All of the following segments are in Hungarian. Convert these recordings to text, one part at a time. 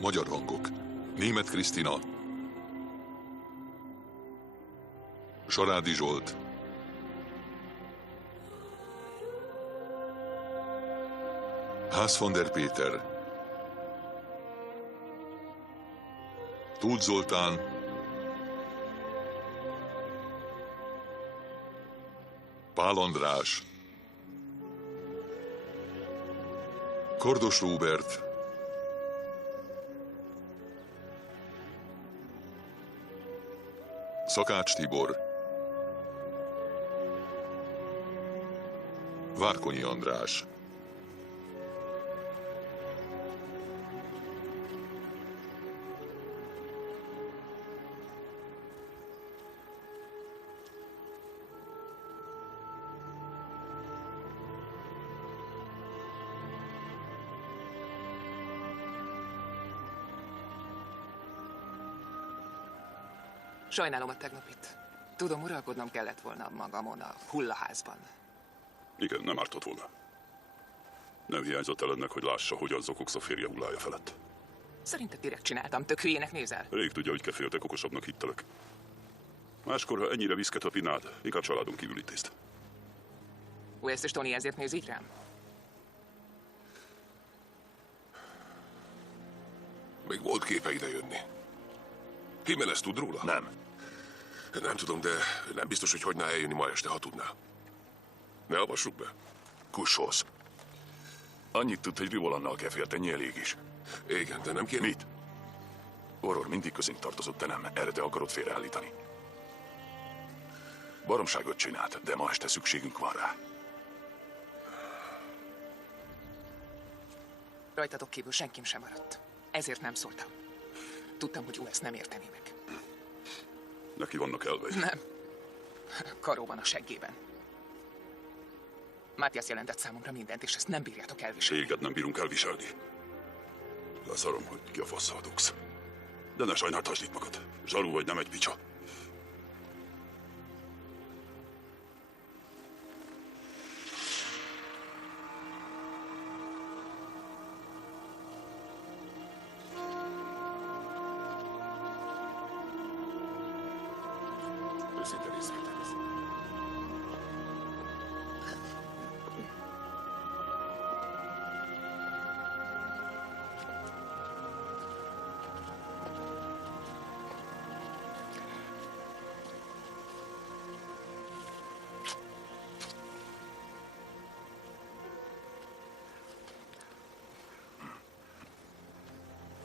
Magyar hangok. Németh Krisztina, Sarádi Zsolt, Ház von der Péter, Tóth Zoltán, Pál András, Kordos Róbert, Szakács Tibor, Várkonyi András, Sajnálom a tegnapit. Tudom, uralkodnom kellett volna magamon a hullaházban. Igen, nem ártott volna. Nem hiányzott el ennek, hogy lássa, hogyan zokogsz a férje hullája felett. Szerinted direkt csináltam, tök hülyének nézel? Rég tudja, hogy keféltek, okosabbnak hittelek. Máskor, ha ennyire viszket a pinád, inkább családon kívül intézt. West és Tony ezért néz így rám? Még volt képe ide jönni. Jiménez tud róla? Nem. Nem tudom, de nem biztos, hogy hagyná eljönni ma este, ha tudná. Ne avassuk be. Kussolsz. Annyit tud, hogy Rivolannal kefélt, ennyi elég is. Igen, de nem kéne... Mit? Auror mindig közénk tartozott, de nem. Erre te akarod félreállítani. Baromságot csinált, de ma este szükségünk van rá. Rajtatok kívül senkim sem maradt. Ezért nem szóltam. Tudtam, hogy West nem érteni meg. Neki vannak elvei. Nem. Karóban a seggében. Mátyász jelentett számomra mindent, és ezt nem bírjátok elviselni. Téged nem bírunk elviselni. Leszarom, hogy ki a fasszal dugsz. De ne sajnáltasd itt magad. Zsaru vagy, nem egy picsa. Őszinte részvétel.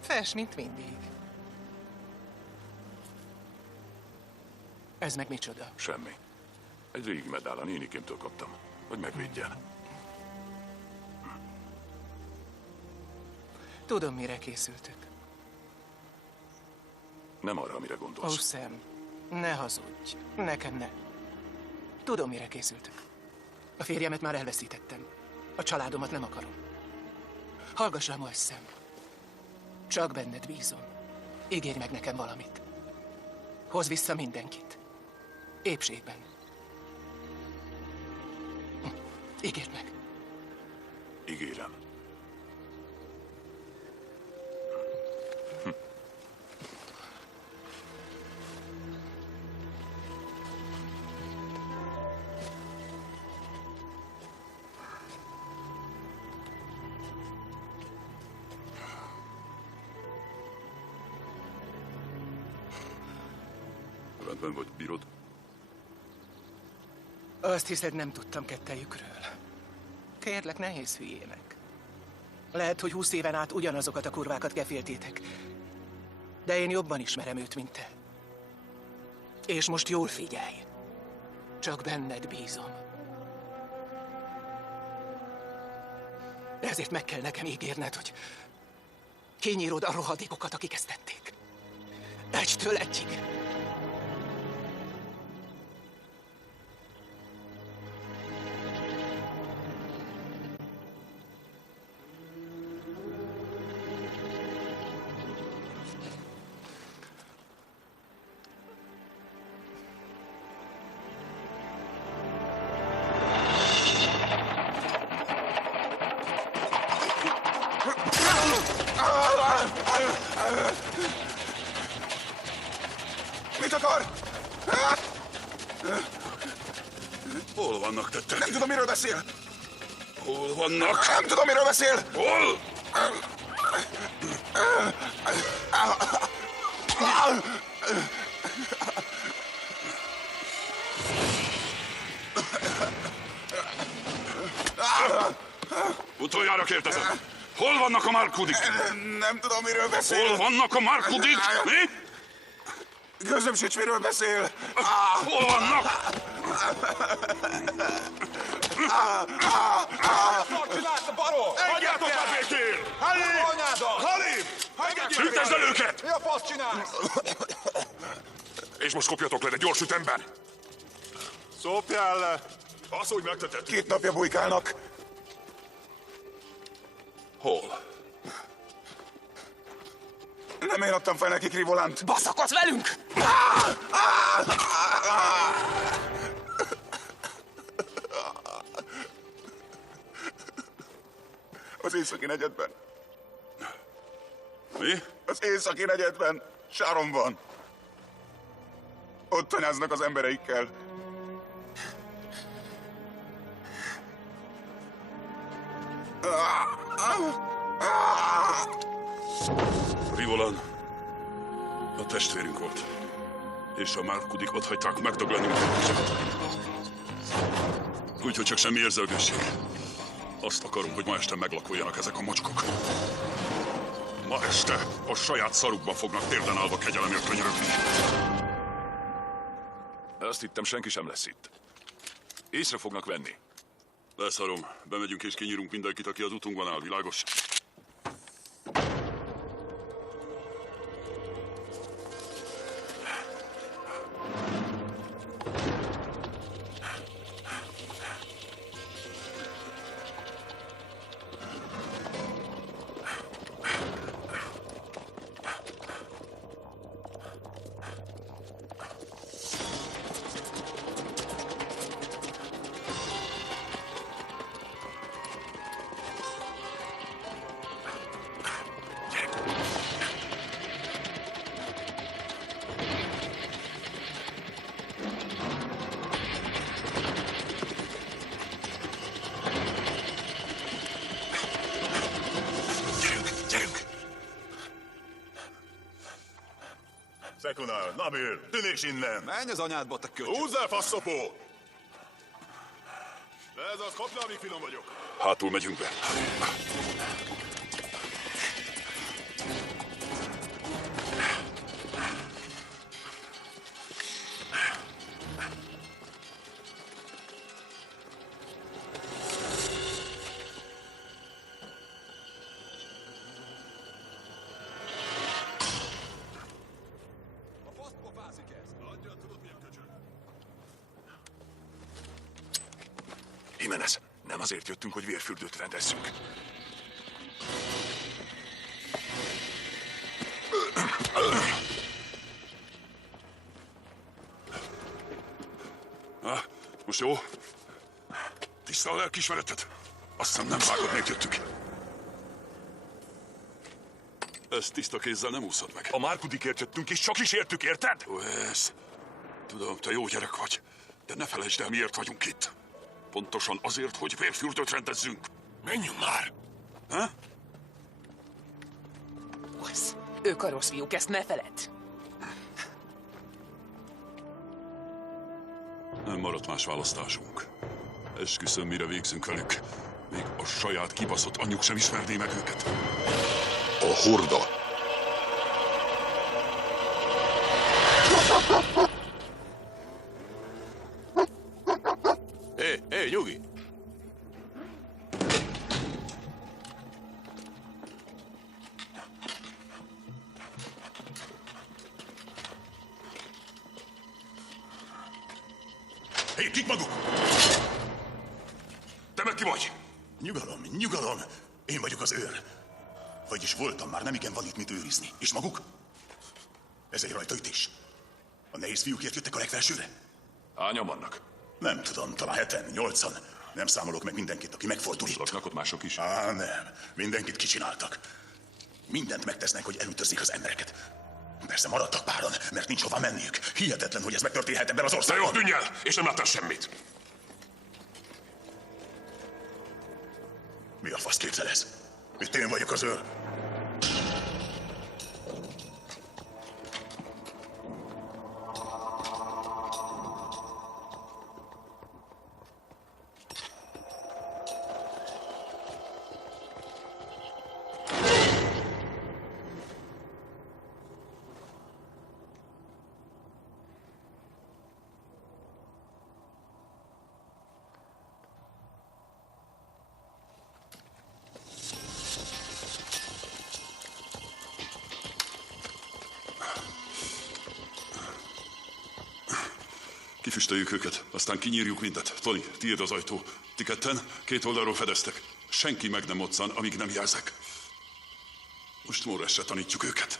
Fes, mint mindig. Ez meg micsoda? Semmi. Egy régi medál a nénikémtől kaptam, hogy megvédjen. Tudom, mire készültök. Nem arra, amire Ó, gondolsz. Sam, ne hazudj. Nekem ne. Tudom, mire készültök. A férjemet már elveszítettem. A családomat nem akarom. Hallgass rám, Sam. Csak benned bízom. Ígérj meg nekem valamit. Hozz vissza mindenkit. Épségben. Ígérd meg. Ígérem. Rendben vagy, bírod? Azt hiszed, nem tudtam kettejükről. Kérlek, nehéz hülyének. Lehet, hogy 20 éven át ugyanazokat a kurvákat keféltétek. De én jobban ismerem őt, mint te. És most jól figyelj. Csak benned bízom. De ezért meg kell nekem ígérned, hogy kinyírod a rohadékokat, akik ezt tették. Egytől egyig. Mit akar? Hol vannak tettek? Nem tudom, miről beszél. Hol vannak? Nem tudom, miről beszél. Hol? Utoljára kérdezem. Hol vannak a Markudik? Nem tudom, miről beszél. Hol vannak a Markudik? Mi? Közöm sincs, miről beszél. Hol vannak? Csinálsz a baró! Hagyjátok már békén! Halib! Ütesd el őket! Mi a fasz csinálsz? És most kopjatok le, de gyors ütemben! Szopjál le! Az, hogy megtetett. 2 napja bujkálnak. Hol? Nem én adtam fel nekik Rivolant. Baszakodsz velünk! Az északi negyedben. Mi? Az északi negyedben. Sáron van. Ott tanyáznak az embereikkel. Rivolan a testvérünk volt. És a Markudik ott hagyták megdögleni minket. Úgyhogy csak semmi érzelgősség. Azt akarom, hogy ma este meglakoljanak ezek a mocskok. Ma este a saját szarukban fognak térden állva kegyelemért könyörögni. Azt hittem, senki sem lesz itt. Észre fognak venni. Leszarom. Bemegyünk és kinyírunk mindenkit, aki az utunkban áll. Világos? Szekunál, Nabil, tűnés innen! Menj az anyádba, te köcsög! Húzz el, faszopó! De ez az, kapja, amíg finom vagyok. Hátul megyünk be. Jimenez, nem azért jöttünk, hogy vérfürdőt rendezzünk. Most jó? Tiszta a lelkiismereted? Azt hiszem, nem vágod, miért jöttük. Ezt tiszta kézzel nem úszod meg. A Markudikért jöttünk, és csak is értük, érted? Ez. Tudom, te jó gyerek vagy, de ne felejtsd el, miért vagyunk itt. Pontosan azért, hogy vérfürdőt rendezzünk. Menjünk már! Ha? Az, ők a rossz fiúk, ezt ne feledd. Nem maradt más választásunk. Esküszöm, mire végzünk velük. Még a saját kibaszott anyjuk sem ismerné meg őket. A horda. Hé, nyugi! Hé, kik maguk? Te meg ki vagy? Nyugalom, nyugalom! Én vagyok az őr. Vagyis voltam, már nem igen van itt mit őrizni. És maguk? Ez egy rajtaütés. A nehéz fiúkért jöttek a legfelsőre? Hányan vannak? Nem tudom, talán 7-en, 8-an. Nem számolok meg mindenkit, aki megfordul itt. Laknak ott mások is? Nem. Mindenkit kicsináltak. Mindent megtesznek, hogy elütözzék az embereket. Persze maradtak páran, mert nincs hova menniük. Hihetetlen, hogy ez megtörténhet ebben az Na országban. jó, tűnj el, és nem láttál semmit. Mi a fasz képzelesz? Itt én vagyok az őr. Kifüsteljük őket, aztán kinyírjuk mindet. Tony, tiéd az ajtó. Ti ketten két oldalról fedeztek. Senki meg nem moccan, amíg nem jelzek. Most Morrisre tanítjuk őket.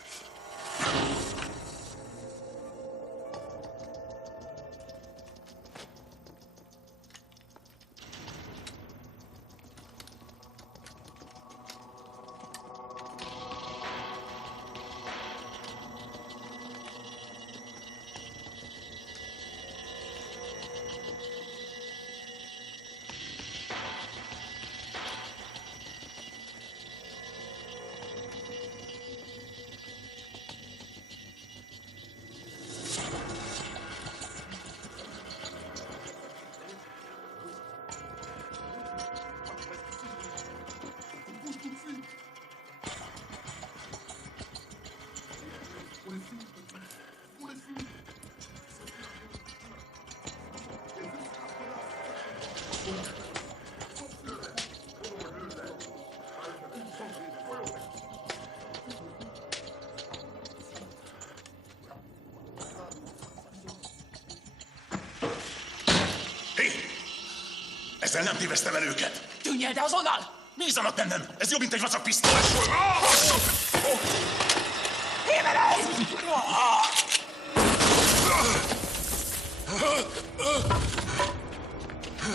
Ezzel nem téveztem el őket. Tűnj el, de azonnal! Bízzanak bennem! Ez jobb, mint egy vacak pisztoly!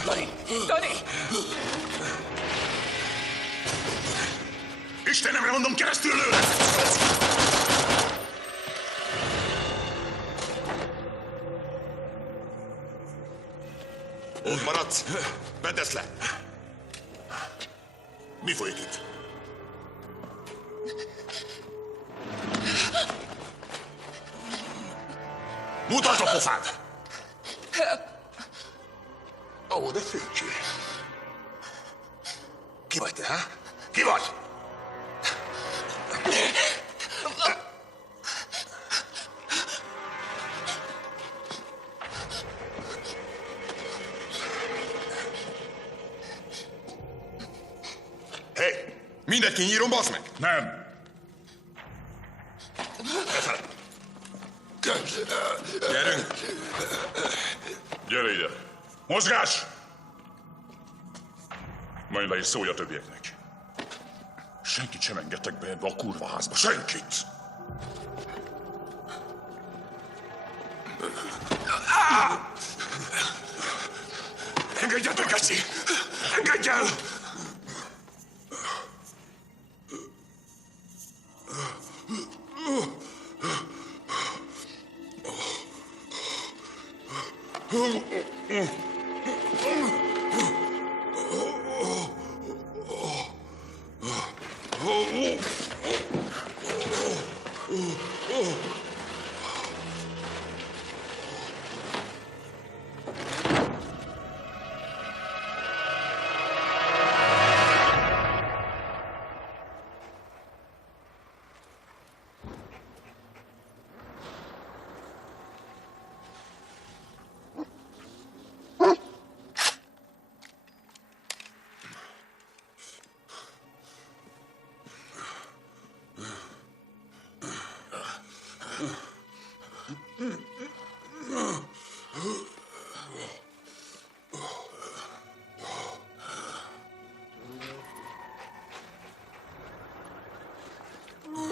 Tony! Tony! Istenemre mondom, keresztül lőlek! Ott maradsz? Vedd ezt le! Mi folyik itt? Mutasd a pofád! Ó, de főcső. Ki vagy te, ha? Ki vagy? Hé, mindegy kinyírom, bassz meg! Nem! Gyerünk! Gyere ide! Mozgás! Majd le is szólj a többieknek. Senkit sem engedtek be ebbe a kurva házba. Senkit! Engedjetek, Geci! Engedj el!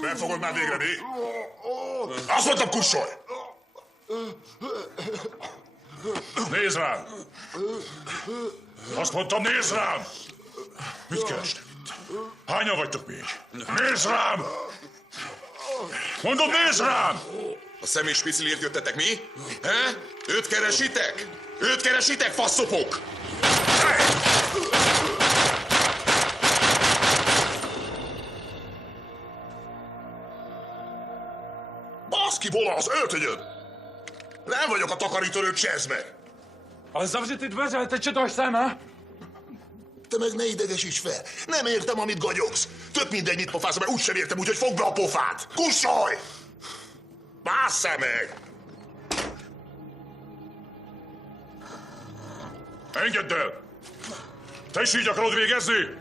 Nem fogod már végre, mi? Azt mondtam, kussolj! Nézd rám! Azt mondtam, nézd rám! Mit kerestek? itt? Hányan vagytok még? Nézd rám! Mondom, nézd rám! A személy spicilért jöttetek mi? He? Őt keresitek? Őt keresitek, faszopok? Baszki, bola, az öltönyöd! Nem vagyok a takarítőnök, csezd meg! Ale zavři ty dveře, teď to sem, ha? Te meg ne idegesíts fel! Nem értem, amit gagyogsz! Tök mindegy, mit pofázol, mert úgysem értem, úgyhogy fogd be a pofát! Kussolj! Básszál meg! Engedd el! Te is így akarod végezni?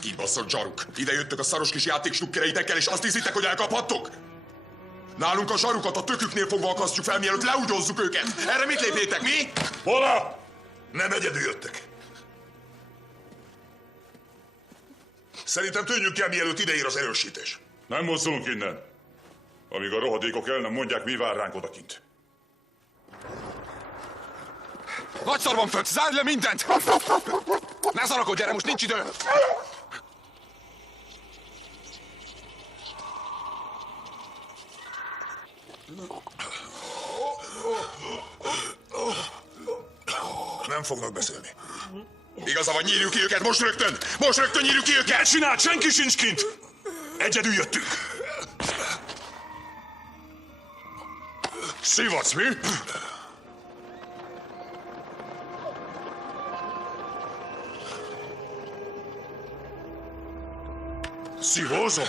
Kibaszott zsaruk! Ide jöttök a szaros kis játéksnukkereitekkel, és azt hiszitek, hogy elkaphattok? Nálunk a zsarukat a töküknél fogva akasztjuk fel, mielőtt leugyozzuk őket! Erre mit lépnétek, mi? Bola! Nem egyedül jöttek. Szerintem tűnjünk el, mielőtt ideér az erősítés. Nem mozdulunk innen. Amíg a rohadékok el nem mondják, mi vár ránk odakint. Nagy szar van fönt, zárd le mindent! Ne szarakodj, gyere, most nincs idő! Nem fognak beszélni. Igaza van, nyírjuk ki őket, most rögtön! Most rögtön nyírjuk ki őket! Ne csináld, senki sincs kint! Egyedül jöttünk. Szivatsz, mi? Szívózol?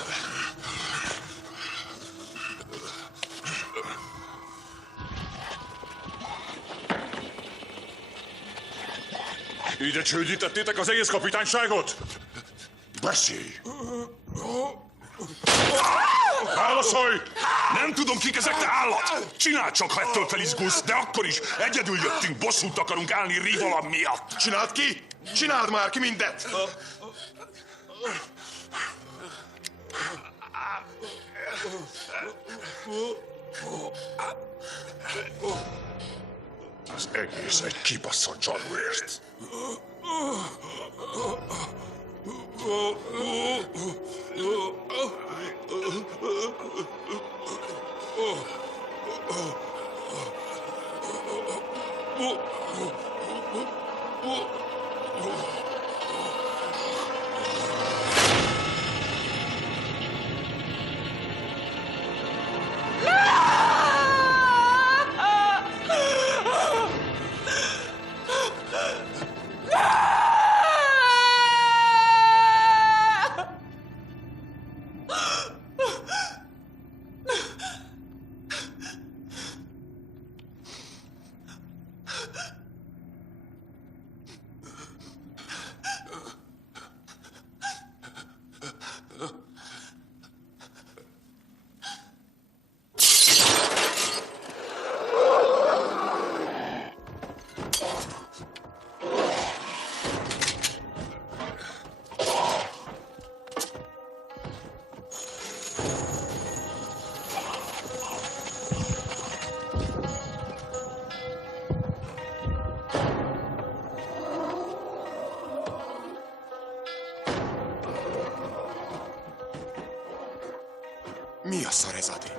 Ide csődítettétek az egész kapitányságot? Beszélj! Válaszolj! Nem tudom, kik ezek, te állat! Csináld csak, ha ettől felizgulsz, de akkor is egyedül jöttünk, bosszút akarunk állni Rivola miatt. Csináld ki! Csináld már ki mindet! Az egész egy kibaszott zsarúért. Mi a szar ez, Adi?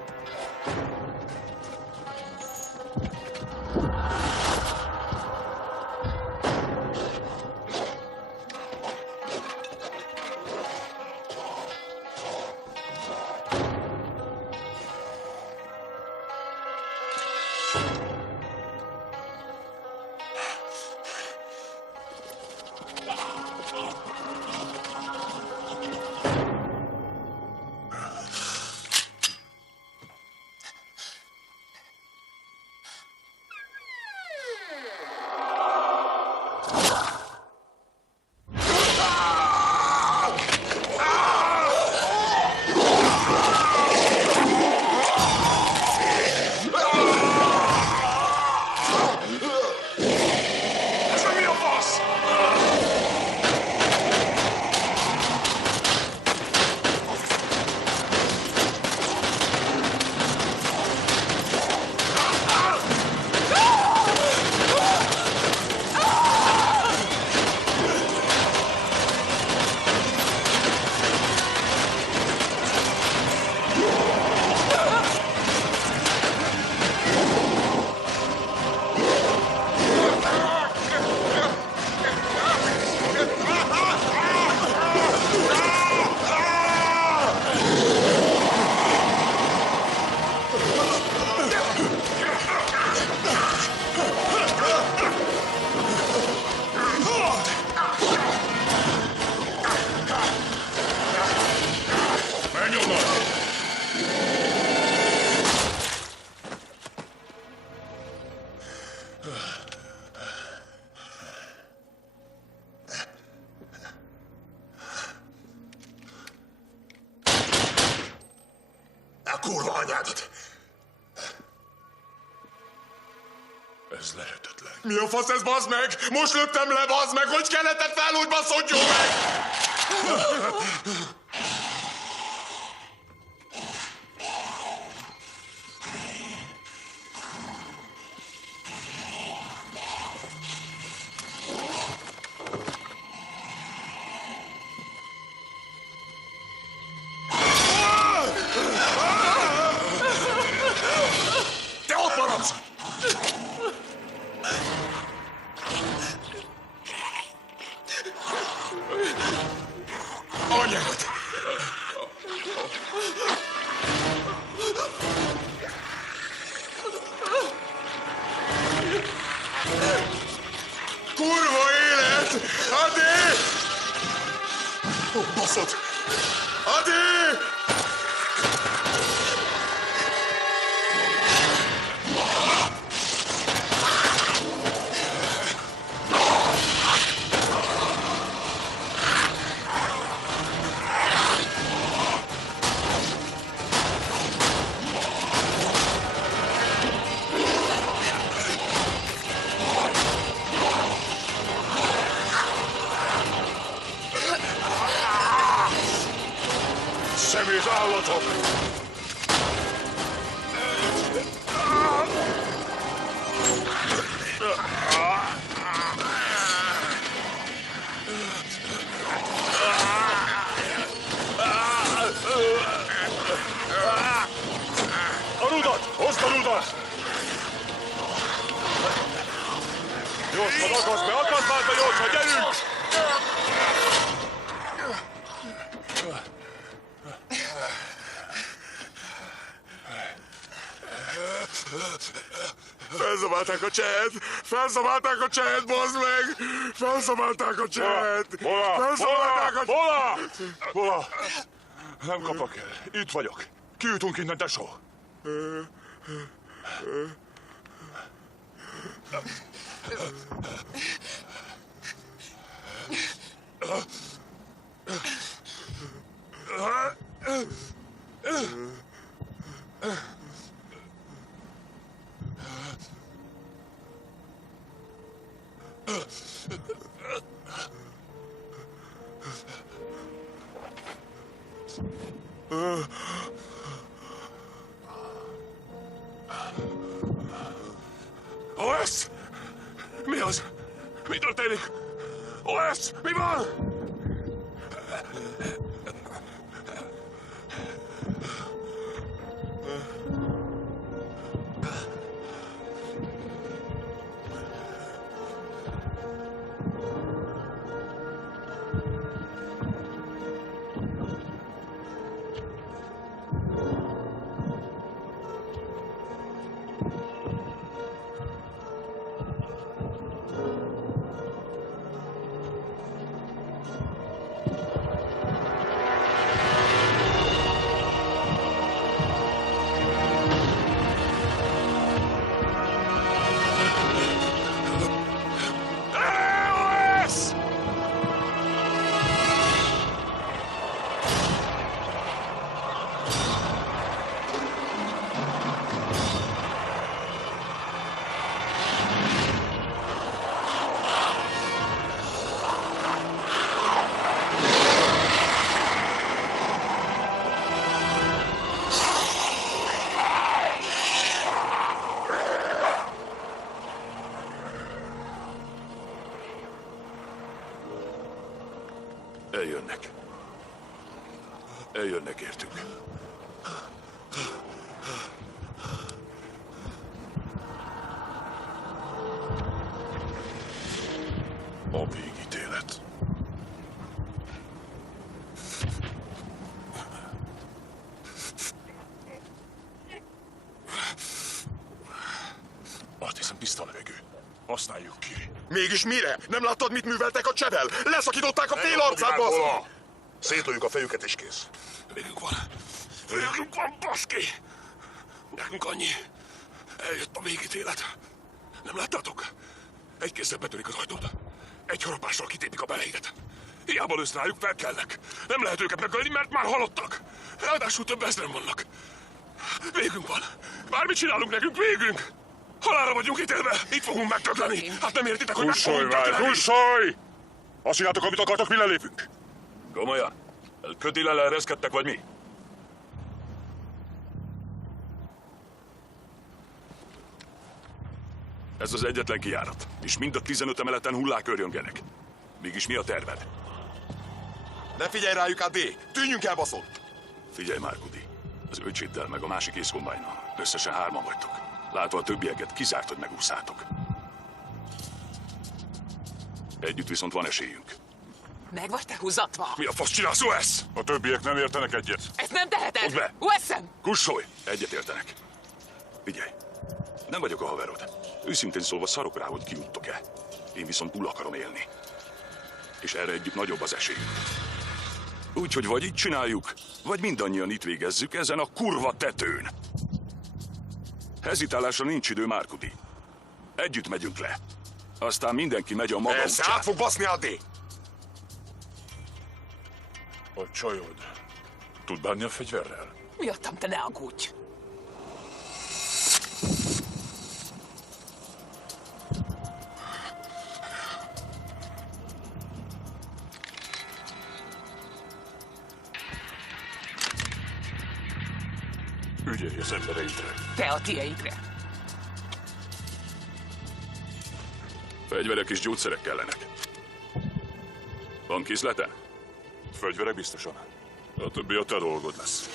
anyádat! Ez lehetetlen. Mi a fasz ez, bazd meg? Most lőttem le, bazd meg! Hogy kelletett fel, úgy baszodjon meg! Te ott maradsz! Anyád! Kurva élet! Adi! Ó, baszod! Adi! Szemét állatok! A rudat! Hozd a rudat! Gyorsan, akaszd be gyorsan, gyerünk! Felzabálták a csehet! Felzabálták a csehet, bazd meg! Felzabálták a csehet! Felzabálták a csehet! Hol? Nem kapok el. Itt vagyok. Kijutunk innen, tesó. OS! Mi az? Mi történik? OS! Mi van? Eljönnek. Eljönnek értünk. A végítélet. Azt hiszem, tiszta levegő. Használjuk ki. Mégis mire? Nem láttad, mit műveltek a csevel? Leszakították a fél arcát, bazd! Szétlőjük a fejüket és kész. Végünk van. Végünk van, baszki! Nekünk annyi. Eljött a végítélet. Nem láttátok? Egy kézzel betörik az ajtót. Egy harapással kitépik a beleidet. Hiába lősz rájuk, felkelnek. Nem lehet őket megölni, mert már halottak. Ráadásul több ezren vannak. Végünk van. Bármit csinálunk nekünk, végünk. Halálra vagyunk ítélve. Itt fogunk megdögleni. Hát nem értitek, hogy meg fogunk dögleni. Kussolj! Azt csináltok, amit akartok, mi lelépünk. Komolyan? Ködillel ereszkedtek, vagy mi? Ez az egyetlen kijárat, és mind a 15 emeleten hullák örjöngenek. Mégis mi a terved? Ne figyelj rájuk, Adé! Tűnjünk el, baszott! Figyelj már, Kudi. Az öcséddel meg a másik észkombájnal. Összesen 3-an vagytok. Látva a többieket, kizárt, hogy megúszátok. Együtt viszont van esélyünk. Meg vagy te húzatva? Mi a fasz csinálsz, Wes? A többiek nem értenek egyet. Ezt nem teheted! Fogd be! Wesem! Kussolj! Egyet értenek. Figyelj, nem vagyok a haverod. Őszintén szólva szarok rá, hogy kiúttok-e. Én viszont túl akarom élni. És erre együtt nagyobb az esély. Úgyhogy vagy így csináljuk, vagy mindannyian itt végezzük ezen a kurva tetőn. Hezitálásra nincs idő, Márkudi. Együtt megyünk le. Aztán mindenki megy a maga Persze, útján. át fog baszni, Adé! A csajod tud bánni a fegyverrel? Miattam te ne aggódj! Ügyelj az embereidre. Te a tieidre. Fegyverek és gyógyszerek kellenek. Van készleten? Fegyverek biztosan. A többi a te dolgod lesz.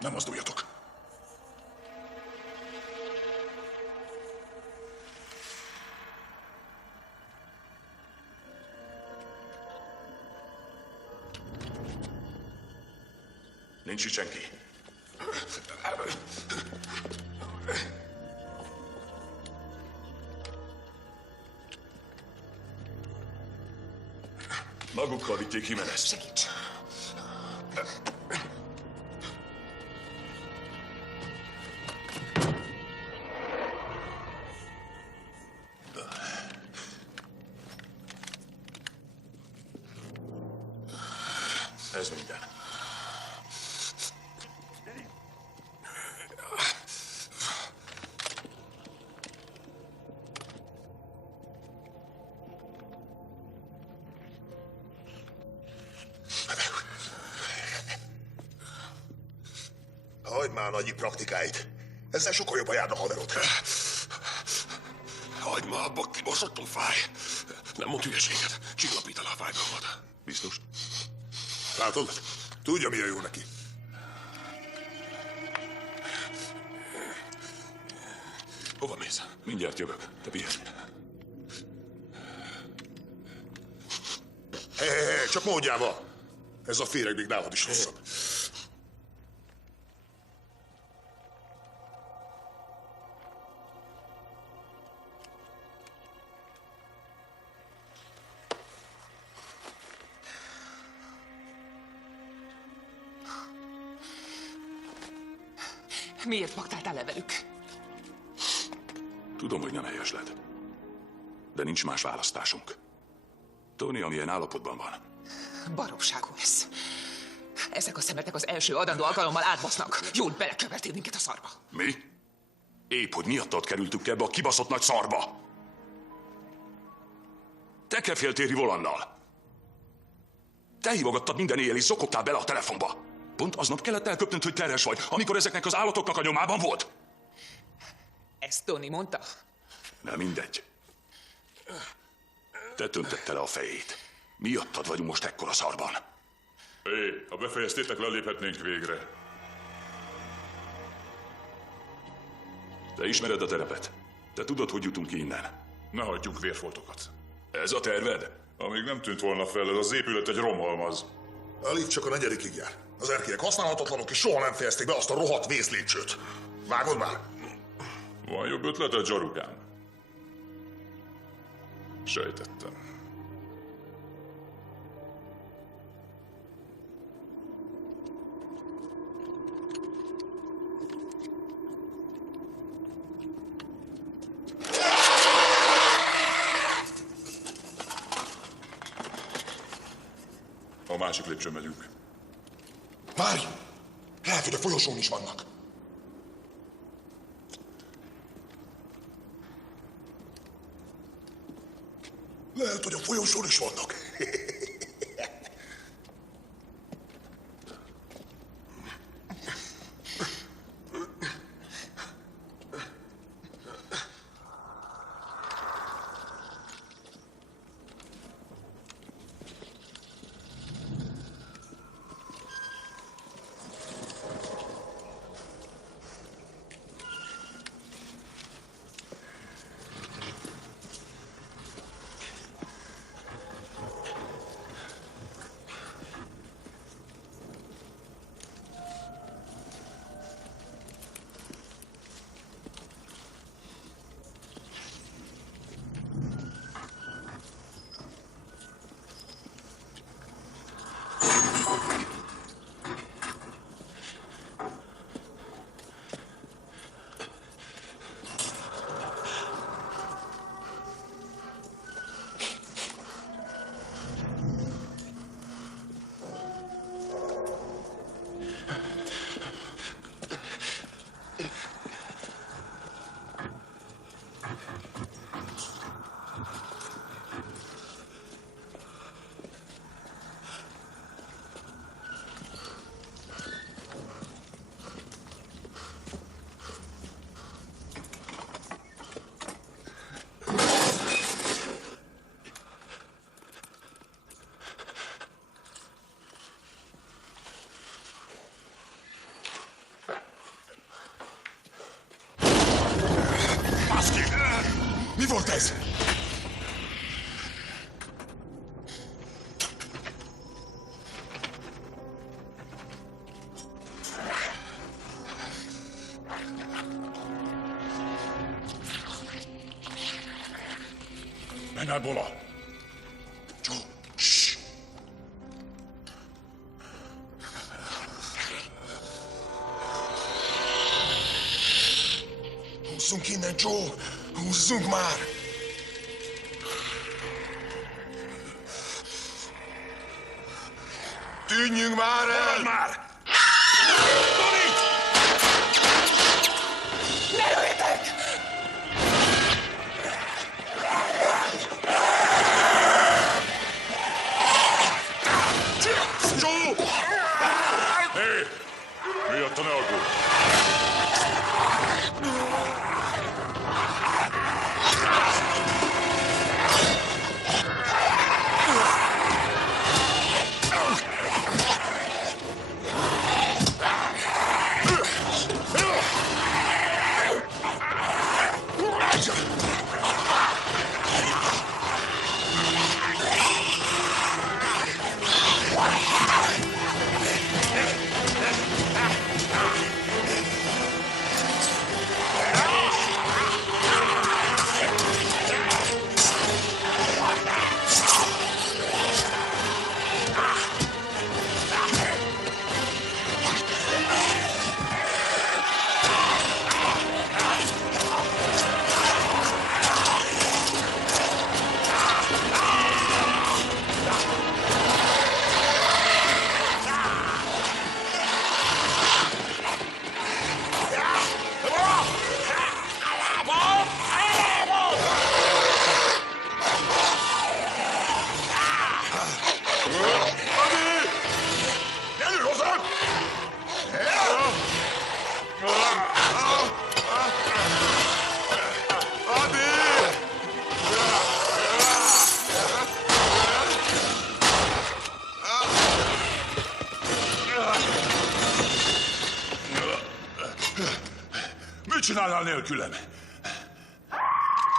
Nem mozduljatok. Nincs itt senki. Magukkal vitték Jimenez. Segíts! Ez minden. Hagyd már nagyi praktikáit. Ezzel sokkal jobban járna haverod. Hagyd már abba, kibaszottul fáj. Nem mond hülyeséget. Csillapítaná a fájdalmat. Biztos? Látod? Tudja, mi a jó neki. Hova mész? Mindjárt jövök. Te pihenj. Hé, csak módjával. Ez a féreg még nálad is rosszabb. Miért magtáltál le velük? Tudom, hogy nem helyesled. De nincs más választásunk. Tony, amilyen állapotban van. Baromságú ez. Ezek a szemetek az első adandó alkalommal átbasznak. Jól belekevertél minket a szarba. Mi? Épp, hogy miattad kerültük ebbe a kibaszott nagy szarba. Te keféltéri volannal. Te hívogattad minden éjjel, és zokogtál bele a telefonba. Pont aznap kellett elköpnöd, hogy terhes vagy, amikor ezeknek az állatoknak a nyomában volt. Ezt Tony mondta? Nem mindegy. Te töntette le a fejét. Miattad vagyunk most ekkora szarban. Hé, ha befejeztétek, leléphetnénk végre. Te ismered a terepet. Te tudod, hogy jutunk ki innen. Ne hagyjuk vérfoltokat. Ez a terved? Amíg nem tűnt volna fel, ez az épület egy romhalmaz. A lift csak a 4. jár. Az erkélyek használhatatlanok, és soha nem fejezték be azt a rohadt vészlépcsőt. Vágod már? Van jobb ötleted, zsarukám? Sejtettem. A másik lépcsőn megyünk. Várj! Lehet, hogy a folyosón is vannak. Lehet, hogy a folyosón is vannak. Mi volt ez? Menj el, Bola! Joe, ssss! Húzzunk innen, Joe! Húzzunk már! Tűnjünk már el! Már! Ne lőjetek! Joe! Hé! Miatta ne aggódj! Mit csinálnál nélkülem?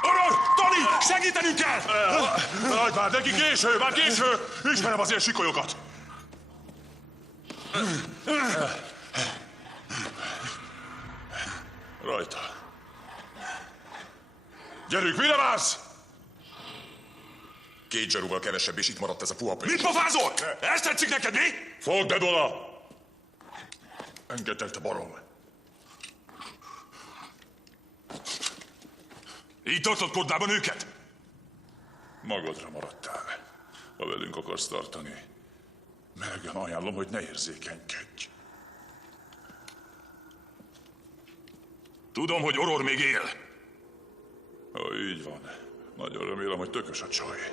Oror! Tony! Segítenünk kell! Hagyd már, neki késő, már késő! Ismerem az ilyen sikolyokat! Rajta. Gyerünk, mire vársz? 2 zsarúval kevesebb, és itt maradt ez a puha pénz. Mit pofázol? Ezt tetszik neked, mi? Fogd be, Dola! Engedd el, te barom! Így tartod kordában őket? Magadra maradtál. Ha velünk akarsz tartani, melegen ajánlom, hogy ne érzékenykedj. Tudom, hogy Oror még él. Ha így van, nagyon remélem, hogy tökös a csaj.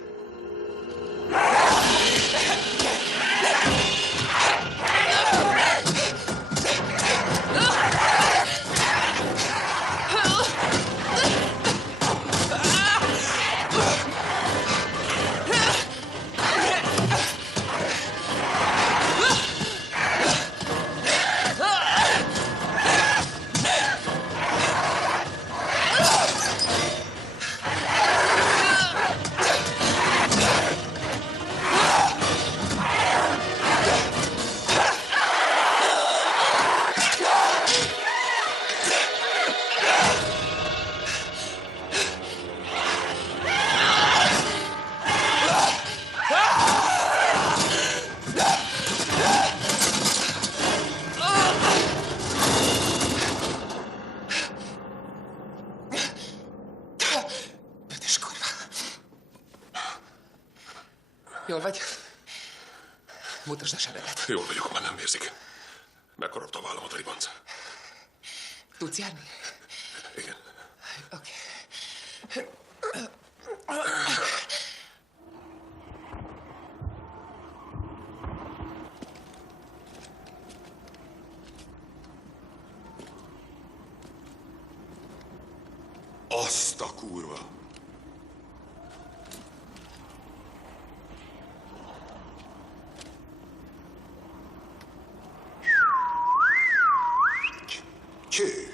Jól vagy? Mutasd a sebedet. Jól vagyok, már nem érzik. Megharapta a vállamat a ribanc. Tudsz járni? Igen. Oké. Azt a kurva! Cső!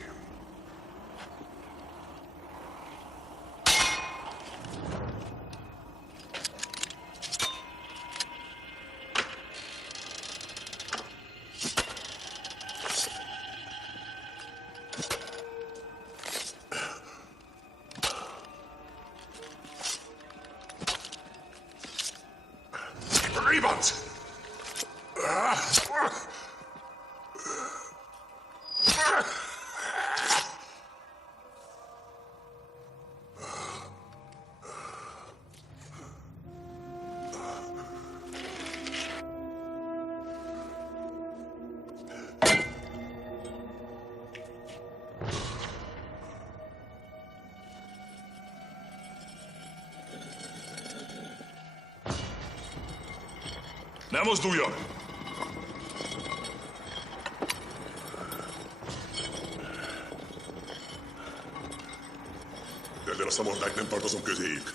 Ribanc! Ne mozduljon! Ezzel a szamordák nem tartozom közéjük.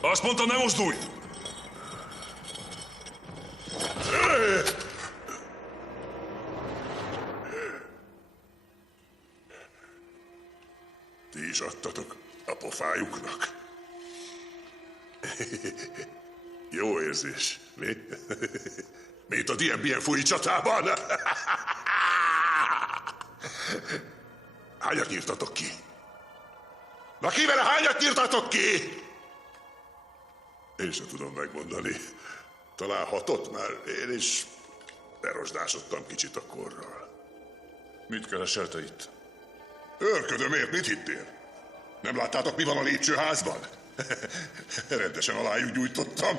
Azt mondtam, ne mozdulj! Ti is adtatok a pofájuknak. Jó érzés, mi? Mint a DMBN fúj csatában. Hányat nyírtatok ki? Na kivel hányat nyírtatok ki? Én sem tudom megmondani. Talán 6-ot már én is berosdásodtam kicsit a korral. Mit keresel te itt? Őrködömért, mit hittél? Nem láttátok, mi van a lépcsőházban? Rendesen alájuk gyújtottam.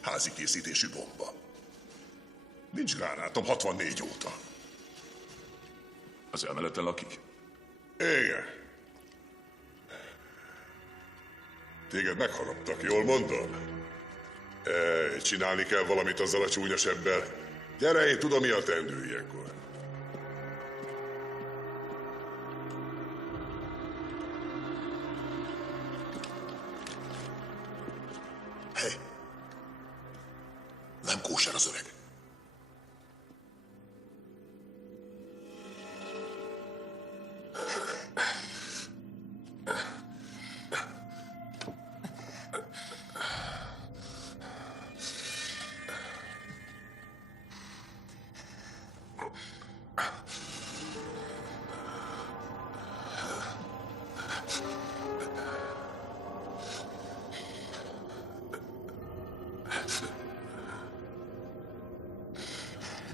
Házi készítésű bomba. Nincs gránátom 64 óta. Az emeleten lakik? Igen. Téged megharaptak, jól mondom? Csinálni kell valamit azzal a csúnya sebbel. Gyere, én tudom, mi a teendő ilyenkor. Hé! Nem kóser az öreg.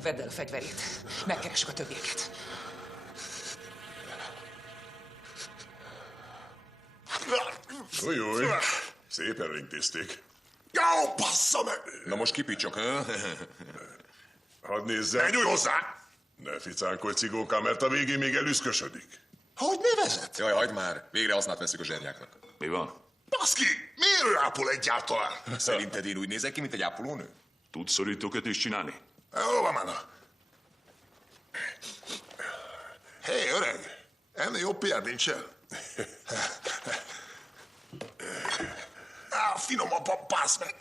Vedd el a fegyverét. Megkeressük a többieket. Új, szépen rintézték. Jó, bassza meg! Na most kipicsok, ha? Hadd nézzem. Ne nyújj hozzá! Ne ficánkolj, cigókám, mert a végén még elüszkösödik. Hogy nevezett? Jaj, hagyd már. Végre hasznát veszük a zsernyáknak. Mi van? Baszki, miért ő ápol egyáltalán? Szerinted én úgy nézek ki, mint egy ápolónő? Tudsz szorítókat is csinálni? Hol van már? Hé, öreg! Ennél jobb PR nincsen. Finomabb a pász meg.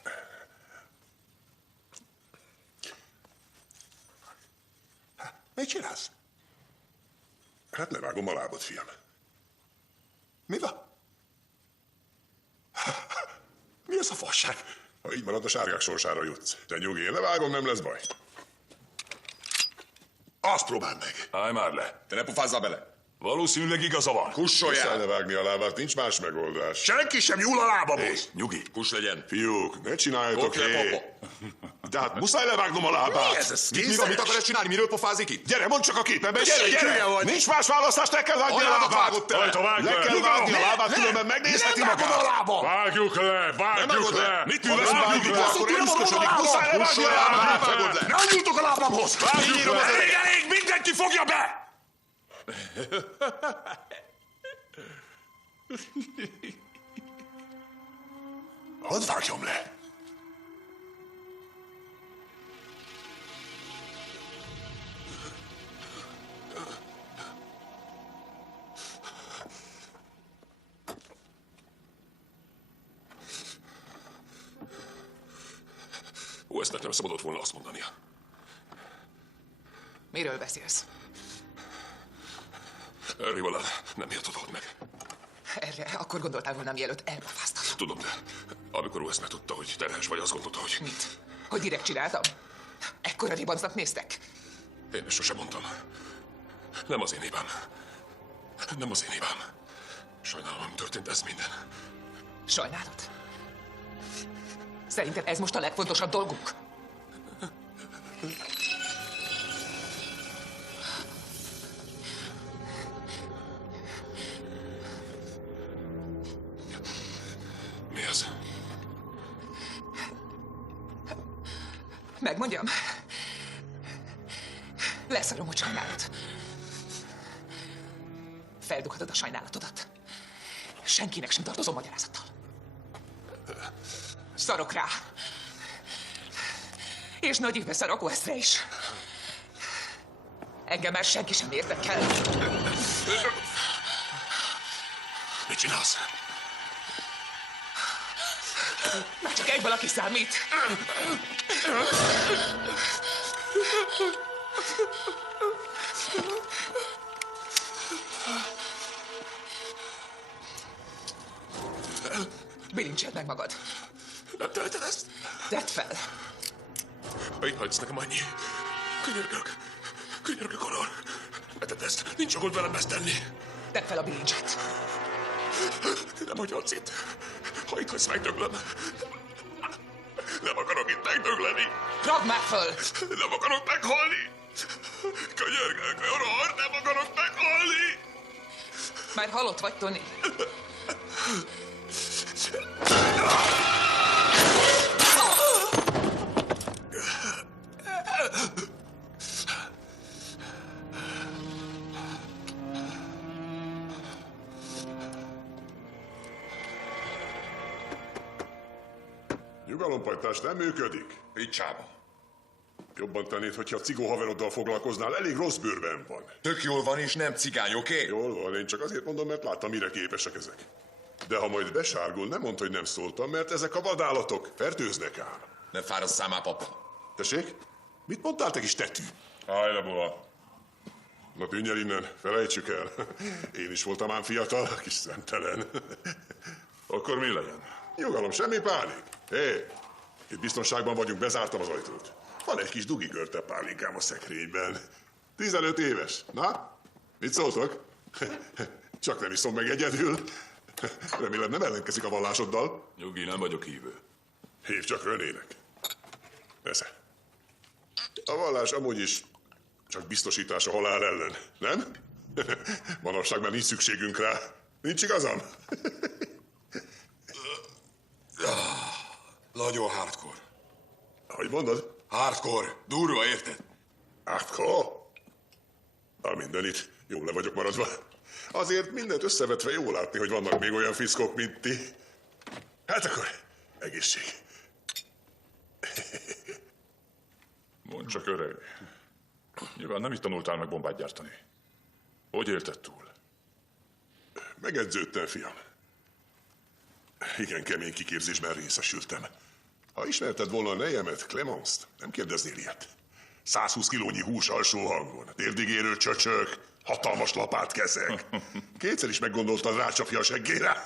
Mit csinálsz? Hát levágom a lábad, fiam. Mi van? Mi az a fasság? Ha így marad, a sárgák sorsára jutsz. Te nyugi, én levágom, nem lesz baj. Azt próbáld meg. Állj már le. Te ne pofázzál bele. Valószínűleg igaza van. Muszáj Kussoljál. levágni a lábát, nincs más megoldás. Senki sem nyúl a lábamhoz. Nyugi. Kuss legyen. Fiúk, ne csináljatok, Fogd le, hé! papa. De hát muszáj levágnom a lábát! Mi ez? Mit akar ezt csinálni? Miről pofázik itt? Gyere, mondd csak a képembe, gyere, Tessék, hülye gyere! vagy. Nincs más választás, le kell vágni a Ajánlatot lábát! vágott el. Ajta, vágd le! kell vágni a lábát, különben megnézheti Nem vágod a magát! lábam! Vágjuk le, vágjuk le! Mit Ha ülsz? nem Vágjuk vágjuk le. le, akkor elüszkösödik, muszáj levágni a lábát! Vágod le. Nem nyújtok a lábamhoz! Vágjuk le! Elég, mindenki fogja be! Hadd vágjam le! Westnek nem szabadott volna azt mondania. Miről beszélsz? Rival nem miatt halt meg. Erre akkor gondoltál volna, mielőtt elpofáztad. Tudom, de amikor West megtudta, hogy terhes vagy, azt gondolta, hogy... Mit? Hogy direkt csináltam? Ekkora ribancnak néztek? Én ezt sosem mondtam. Nem az én hibám. Nem az én hibám. Sajnálom, ami történt, ez minden. Sajnálod? Szerinted ez most a legfontosabb dolgunk? Mi ez? Megmondjam? Leszarom, hogy sajnálod. Feldughatod a sajnálatodat. Senkinek sem tartozom magyarázattal. Szarok rá. És nagy évbe szarok Westre is. Engem már senki sem érdekel. Mit csinálsz? Már csak egy valaki számít. Bilincseld meg magad. Nem teheted ezt? Tedd fel. Ha itt hagysz nekem annyi. Könyörgök. Könyörgök, Honor. Ne tedd ezt. Nincs jogod velem ezt tenni. Tedd fel a bilincset. Nem hagyhatsz itt. Ha itt hagysz, megdöglöm. Nem akarok itt megdögleni. Ragd már föl! Nem akarok meghalni. Könyörgök, Honor. Nem akarok meghalni. Már halott vagy, Tony? Nyugalompajtás nem működik. Picsába. Jobban tennéd, hogyha a cigó haveroddal foglalkoznál, elég rossz bőrben van. Tök jól van, és nem cigány, oké? Jól van, én csak azért mondom, mert láttam, mire képesek ezek. De ha majd besárgul, nem mondd, hogy nem szóltam, mert ezek a vadállatok fertőznek ám. Ne fárasszál már, papa. Tessék? Mit mondtál, te kis tetű? Hajlabola. Na tűnj el innen, felejtsük el. Én is voltam ám fiatal, kis szemtelen. Akkor mi legyen? Nyugalom, semmi pánik. Hé, itt biztonságban vagyunk, bezártam az ajtót. Van egy kis dugigörte pálinkám a szekrényben. 15 éves. Na, mit szóltok? Csak nem iszom meg egyedül. Remélem nem ellenkezik a vallásoddal. Nyugi, nem vagyok hívő. Hívd csak Renének. Esze. A vallás amúgy is csak biztosítás a halál ellen, nem? Manapság már nincs szükségünk rá. Nincs igazam? Nagyon hardcore. Hogy mondod? Hardcore. Durva, érted? Hardcore? A mindenit. Jól le vagyok maradva. Azért mindent összevetve jó látni, hogy vannak még olyan fiszkok, mint ti. Hát akkor egészség. Mondd csak, öreg. Nyilván nem itt tanultál meg bombát gyártani. Hogy élted túl? Megedződtem, fiam. Igen, kemény kiképzésben részesültem. Ha ismerted volna a nejemet, Clemence-t, nem kérdeznél ilyet. 120 kilónyi hús alsó hangon, térdigérő csöcsök, hatalmas lapátkezek. Kétszer is meggondoltad, rácsapja a seggére.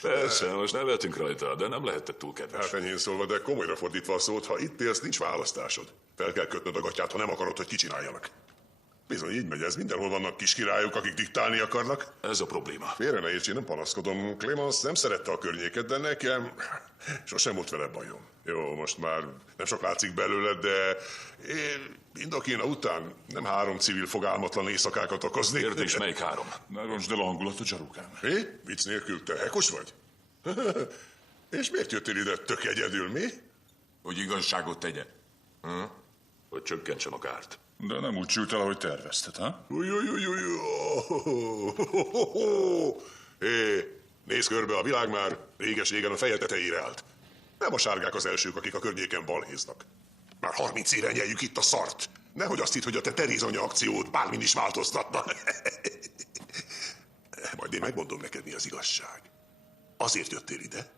Persze, most nevetünk rajta, de nem lehetett túl kedves. Hát enyhén szólva, de komolyra fordítva a szót, ha itt élsz, nincs választásod. Fel kell kötnöd a gatyát, ha nem akarod, hogy kicsináljanak. Bizony, így megy ez. Mindenhol vannak kis királyok, akik diktálni akarnak. Ez a probléma. Félre ne érts, én nem panaszkodom. Clemence nem szerette a környéket, de nekem sosem volt vele bajom. Jó, most már nem sok látszik belőle, de én Indokína után nem 3 civil fog álmatlan éjszakákat okozni. Kérdés, melyik 3? Ne roncsd el a hangulatot, zsarukám. Mi? Vicc nélkül, te hekos vagy? És miért jöttél ide tök egyedül, mi? Hogy igazságot tegye. Hogy csökkentsem a kárt. De nem úgy sült el, ahogy tervezted, ha? Hé, nézz körbe, a világ már réges-régen a feje tetejére állt. Nem a sárgák az elsők, akik a környéken balhéznak. Már 30 éve nyeljük itt a szart. Nehogy azt hidd, hogy a te Terézanya akciót bármin is változtatna. Majd én megmondom neked, mi az igazság. Azért jöttél ide,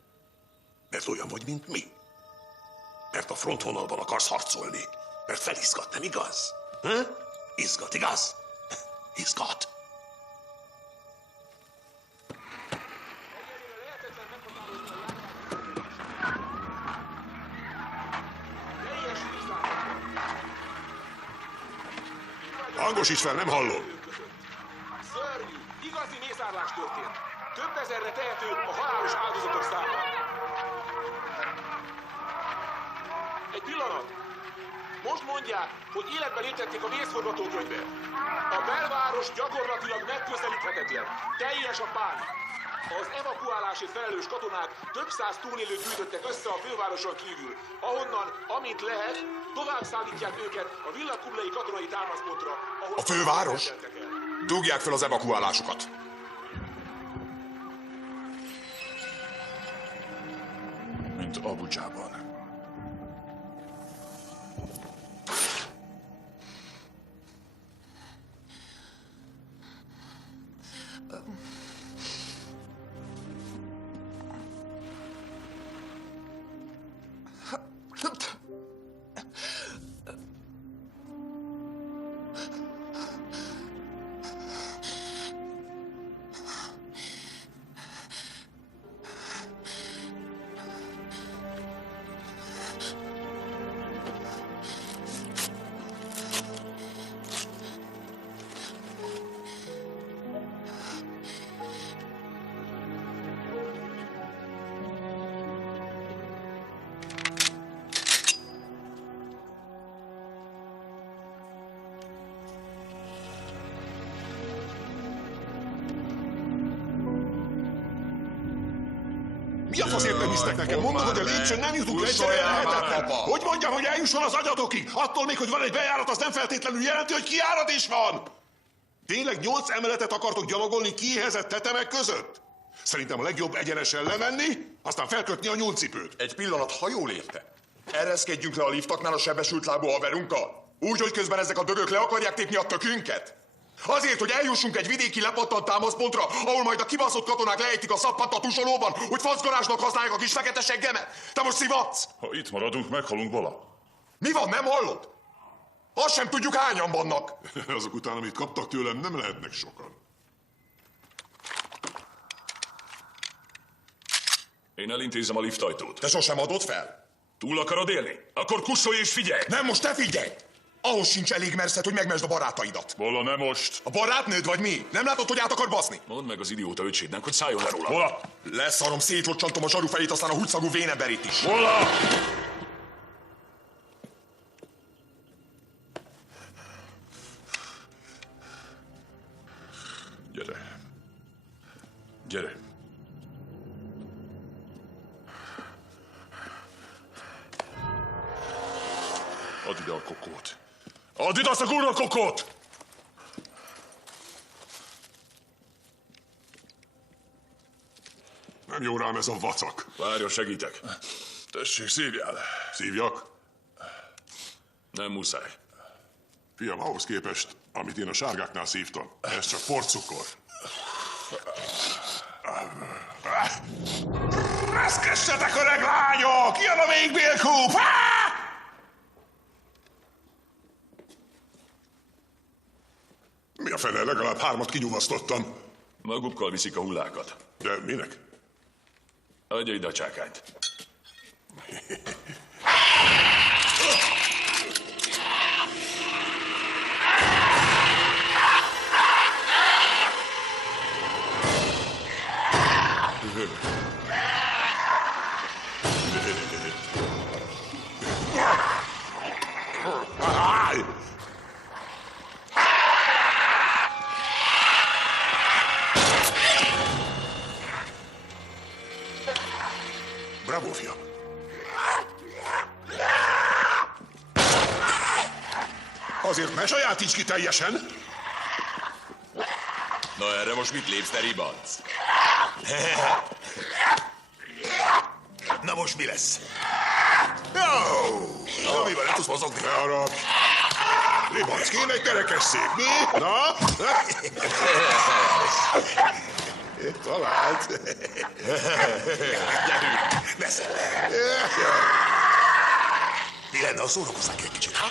mert olyan vagy, mint mi. Mert a frontvonalban akarsz harcolni. Mert felizgat, nem igaz? Izgat, igaz? Izgat. Hangosíts fel, nem hallom. Szörnyű, igazi mészárlás történt. Több ezerre tehető a halálos áldozatok száma. Egy pillanat. Most mondják, hogy életbe léptették a vészforgatókönyvet. A belváros gyakorlatilag megközelíthetetlen. Teljes a pánik. Az evakuálásért felelős katonák több száz túlélőt gyűjtöttek össze a fővároson kívül, ahonnan, amint lehet, tovább szállítják őket a Villa Kublai katonai támaszpontra, ahol... A főváros? Dugják fel az evakuálásokat. Mint Abudzsában. Mi a faszért nem hisznek nekem? Mondod, hogy a lépcsőn nem jutunk le, egyszerűen lehetetlen. Hogy mondjam, hogy eljusson az agyatokig? Attól még, hogy van egy bejárat, az nem feltétlenül jelenti, hogy kijárat is van. Tényleg 8 emeletet akartok gyalogolni kiéhezett tetemek között? Szerintem a legjobb egyenesen lemenni, aztán felkötni a nyúlcipőt. Egy pillanat, ha jól érte. Ereszkedjünk le a liftaknál a sebesült lábú haverunkkal? Úgy, hogy közben ezek a dögök le akarják tépni a tökünket? Azért, hogy eljussunk egy vidéki lepattant támaszpontra, ahol majd a kibaszott katonák lejtik a szappat a tusolóban, hogy facgarázsnak használják a kis fekete seggemet. Te most szivatsz? Ha itt maradunk, meghalunk, Bala. Mi van, nem hallod? Azt sem tudjuk, hányan vannak. Azok után, amit kaptak tőlem, nem lehetnek sokan. Én elintézem a liftajtót. Te sosem adod fel? Túl akarod élni? Akkor kussolj és figyelj! Nem, most te figyelj! Ahhoz sincs elég merszed, hogy megmesd a barátaidat. Bola, nem most. A barátnőd vagy mi? Nem látod, hogy át akar baszni? Mondd meg az idióta öcsédnek, hogy szálljon le róla. Bola! Leszarom, szétlocsantom a zsarufejét, aztán a húgyszagú vénemberét is. Bola! Gyere. Gyere. Add ide a kokót. Add ide azt a kurva kokót! Nem jó rám ez a vacak. Várjon, segítek. Tessék, szívjál. Szívjak? Nem muszáj. Fiam, ahhoz képest, amit én a sárgáknál szívtam, ez csak porcukor. Reszkessetek, öreg lányok! Jön a végbélkúp! Mi a fene? Legalább 3 kinyugasztottam. Magukkal viszik a hullákat. De minek? Adja ide a csákányt. Bravo, fiam. Azért ne sajátíts ki teljesen. Na erre most mit lépsz, te ribanc? Na most mi lesz? Jó! Mi van, nem tudsz mozogni? Ne haragudj. Ribanc, kéne egy kerekes szék, mi? Na? Talált. Gyerünk, beszél. Mi lenne, ha szórakoznánk egy kicsit, ha?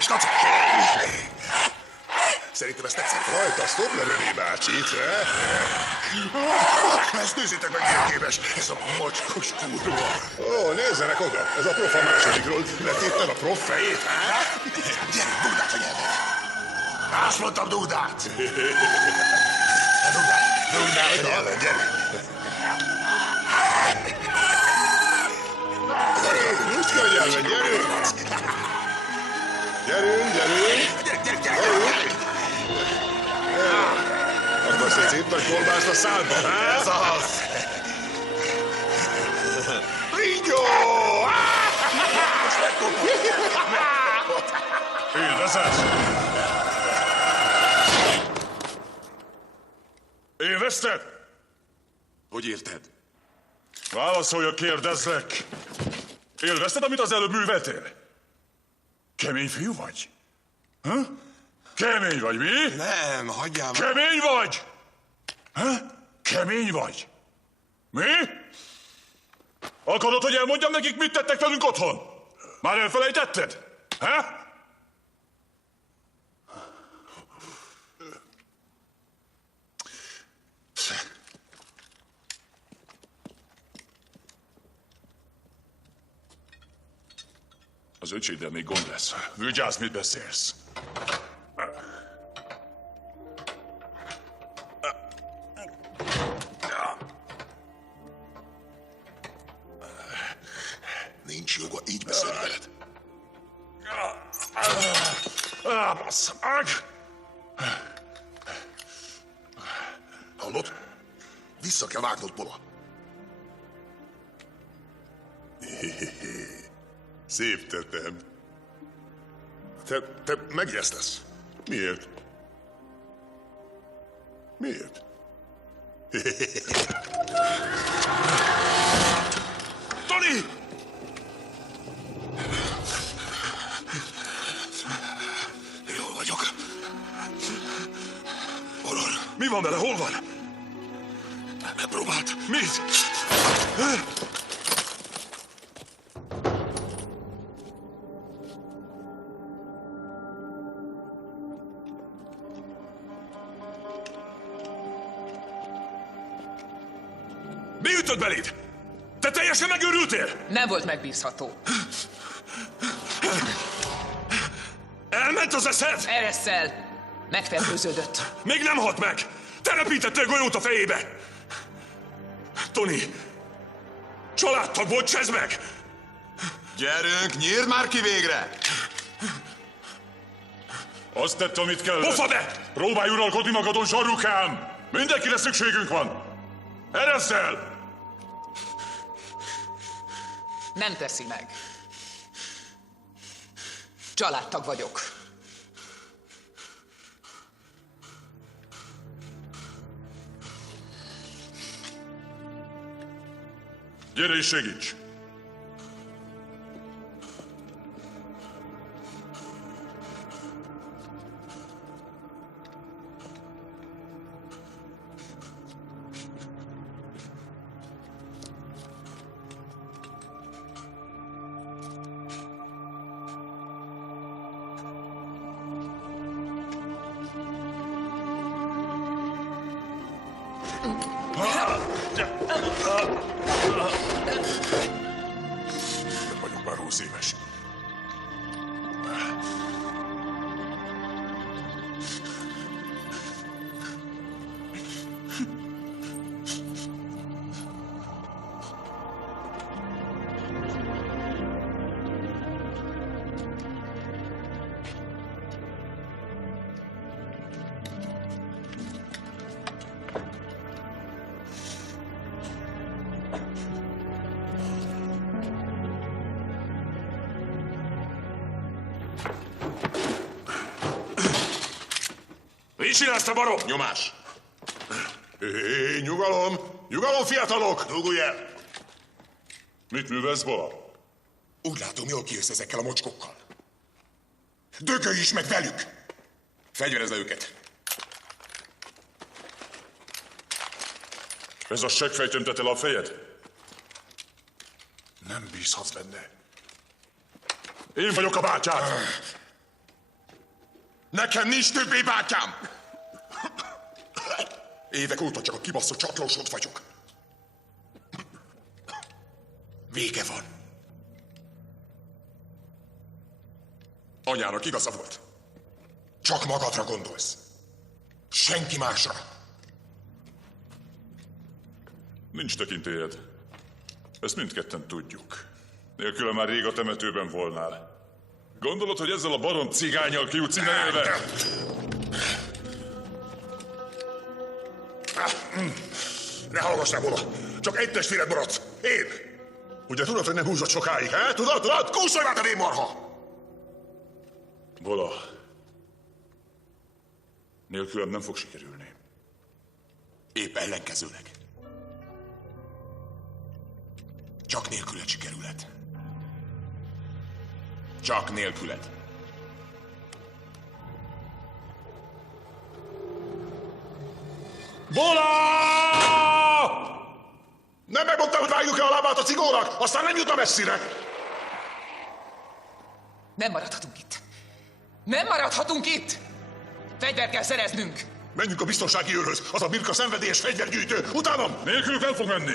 Snaci! Szerintem ezt tetszett. Rajta, stop le, René bácsit, Ezt nézzétek meg, milyen képes, ez a mocskos kurva. Ó, nézzenek oda, ez a prof a másodikról. Letépted a prof fejét, hát? Gyerünk, dugdát a nyelved. Azt mondtam, dugdát. Dugdát a nyelved, gyerünk. Most könnyelmen, gyerünk! Gyerünk, gyerünk! Gyerünk. Akarsz egy szép nagy kolbászt a szádba, hát? Ez az. Ringyó! Élvezed? Élvezted? Hogy érted? Válaszolj, a kérdezlek. Élvezted, amit az előbb műveltél? Kemény fiú vagy? Ha? Kemény vagy, mi? Nem, hagyjál már. Kemény vagy? Ha? Kemény vagy? Mi? Akarod, hogy elmondjam nekik, mit tettek velünk otthon? Már elfelejtetted? Ha? Az öcséddel még gond lesz. Vigyázz, mit beszélsz. Nincs joga így beszélni veled. Bassza meg! Hallod? Vissza kell vágnod, Bola. Szép tettem. Te megijesztesz. Miért? Miért? Tony! Jól vagyok. Oror, Mi van vele? Hol van? megpróbált. Mit? Mi ütött beléd? Te teljesen megőrültél? Nem volt megbízható. ment az eszed? Eresszel. Megfertőződött. Még nem halt meg! Telepítettél golyót a fejébe! Tony, családtag volt, csezd meg! Gyerünk, nyírd már ki végre! Azt tette, amit kellett. Pofade! Próbálj uralkodni magadon, zsarukám! Mindenkire szükségünk van! Erezd el! Nem teszi meg. Családtag vagyok. Gyere és segíts! Nem vagyok már 20 éves. Mit csinálsz, te barom? Nyomás! Hé, nyugalom! Nyugalom, fiatalok! Dugulj el! Mit művelsz, Bola? Úgy látom, jól kijössz ezekkel a mocskokkal. Dögölj is meg velük! Fegyverezd le őket! Ez a seggfej tömtette le a fejed? Nem bízhatsz benne. Én vagyok a bátyád! Nekem nincs többé bátyám! Évek óta csak a kibaszott csatlósod vagyok. Vége van. Anyának igaza volt. Csak magadra gondolsz. Senki másra. Nincs tekintélyed. Ezt mindketten tudjuk. Nélküle már rég a temetőben volnál. Gondolod, hogy ezzel a baron cigánnyal kijutsz innen élve? Ne hallgass rá, Bola! Csak egy testvéred maradsz. Én! Ugye tudod, hogy nem húzott sokáig, he? Tudod? Kúszolj már, te vénmarha! Bola, nélkülem nem fog sikerülni. Épp ellenkezőleg. Csak nélküled sikerülhet. Csak nélküled. Bola! Nem megmondtam, hogy vágjuk el a lábát a cigónak, aztán nem jutna messzire. Nem maradhatunk itt. Nem maradhatunk itt! Fegyvert kell szereznünk! Menjünk a biztonsági őrhöz, az a birka szenvedélyes fegyvergyűjtő. Utánam! Nélkülük el fog menni.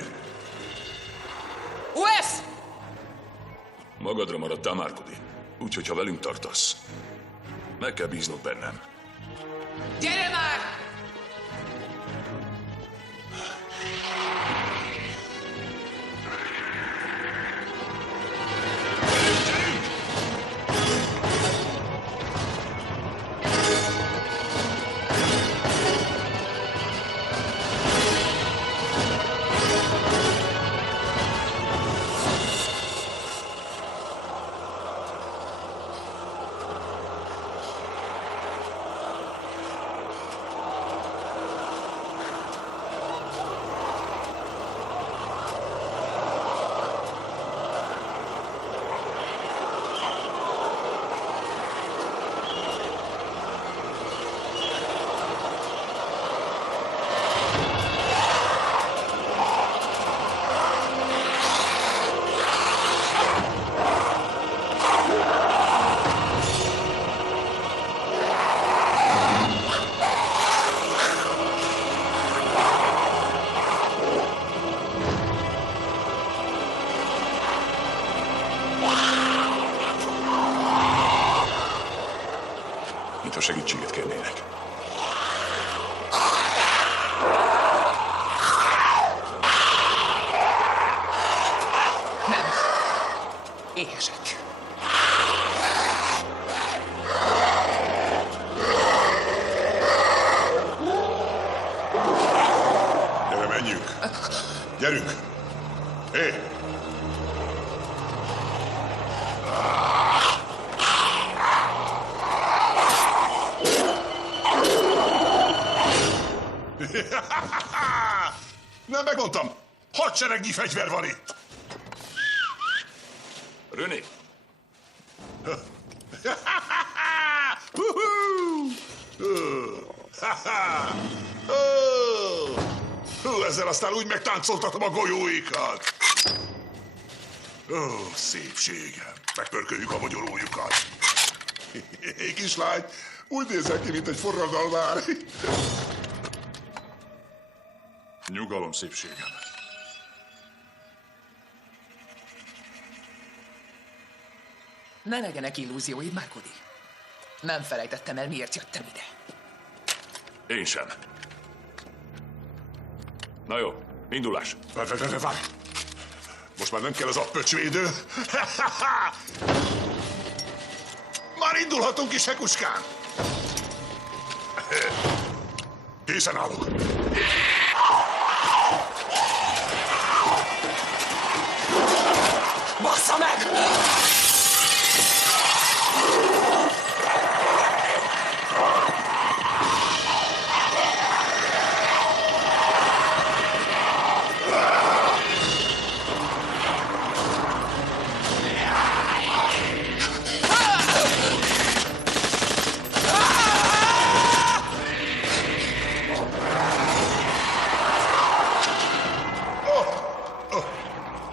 Wes! Magadra maradtál, Markudi. Úgyhogy, ha velünk tartasz, meg kell bíznod bennem. Gyere már! segítséget kérnének. Nem. Éhesek. Gyere, menjünk! Gyerünk! Hé! Nem megmondtam! Hadseregnyi fegyver van itt! René! Ezzel aztán úgy megtáncoltatom a golyóikat! Ó, szépségem! Megpörköljük a mogyorójukat! Hé, kislány, úgy nézel ki, mint egy forradalmár. Nyugalom, szépségem. Ne legyenek illúzióid, Markudi. Nem felejtettem el, miért jöttem ide. Én sem. Na jó, indulás. Várj! Most már nem kell az a pöcsvédő. Már indulhatunk is, Hekuskán! Készen állok. Bassza meg!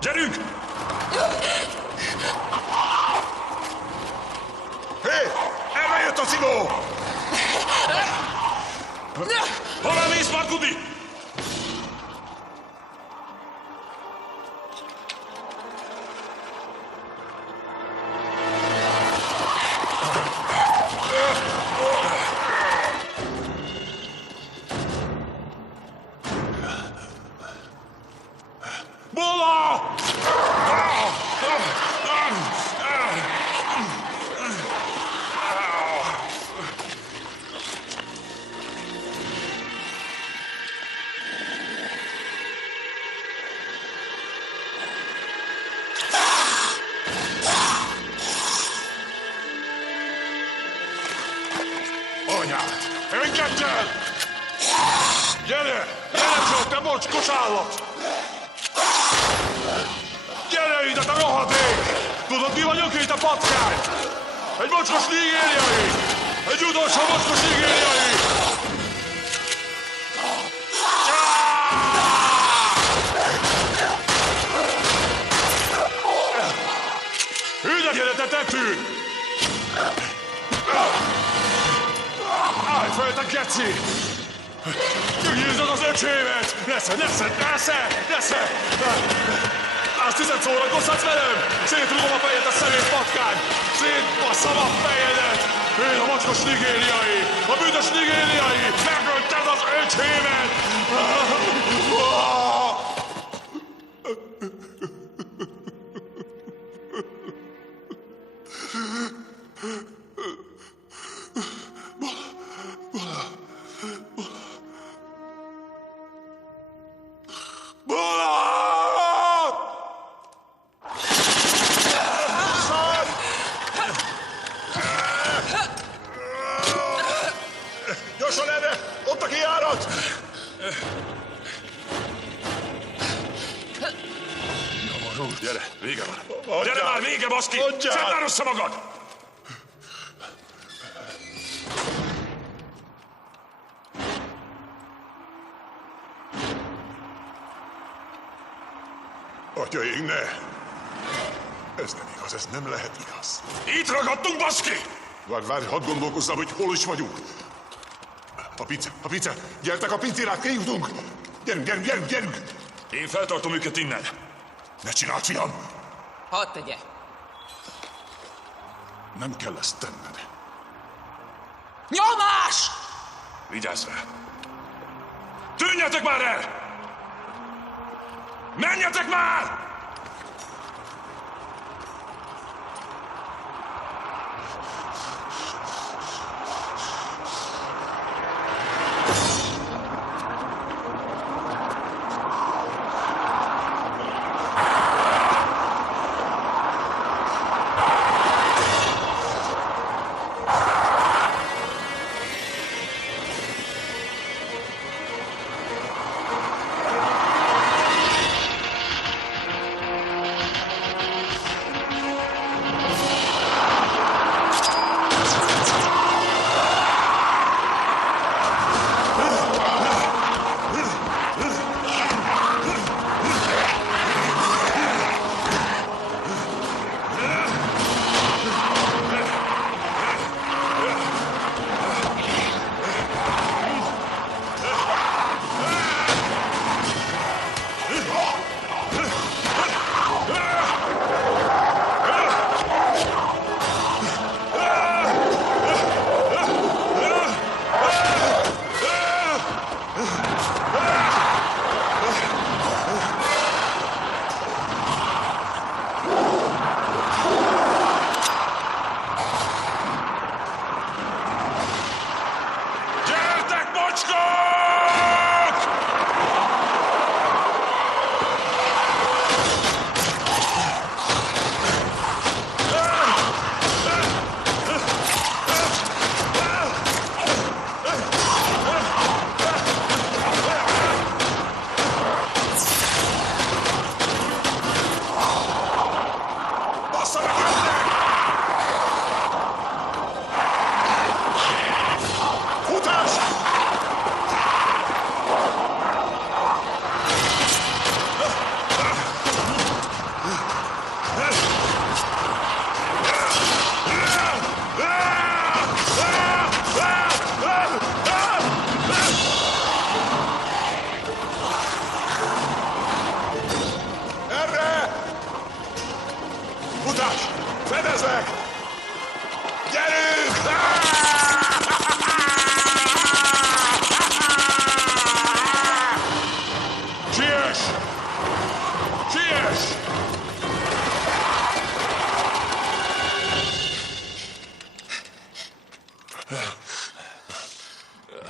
Gyerünk! Hé! Erre jött a cigó! Hová mész, Markudi? Bola! Anyád! Engedd el! Gyere! Gyere csak, te mocskos állat! Gyere ide, te rohadék! Tudod, mi vagyok itt a patkány? Egy mocskos nigériai! Egy utolsó mocskos nigériai! Ügyegére, te tetű! Állj fel, te geci! Megnyízod az öcsémet! Nesze! Azt hiszed, szórakozhatsz velem? Szétrugom a fejed, a szemét patkány! Szétbasszam a fejedet! Én a mocskos nigériai! A büdös nigériai! Megölted az öcsémet! Gyorsan erre! Ott a kijárat! Gyere, vége van. Gyere már, vége, baszki! Szedd már össze magad! Atyaink, ne! Ez nem igaz, ez nem lehet igaz. Itt ragadtunk, baszki! Várj, hadd gondolkozzam, hogy hol is vagyunk. A pice! Gyertek a pincérát, kijutunk! Gyerünk! Én feltartom őket innen. Ne csináld, fiam! Hadd tegye. Nem kell ezt tenned. Nyomás! Vigyázz rá! Tűnjetek már el! Menjetek már!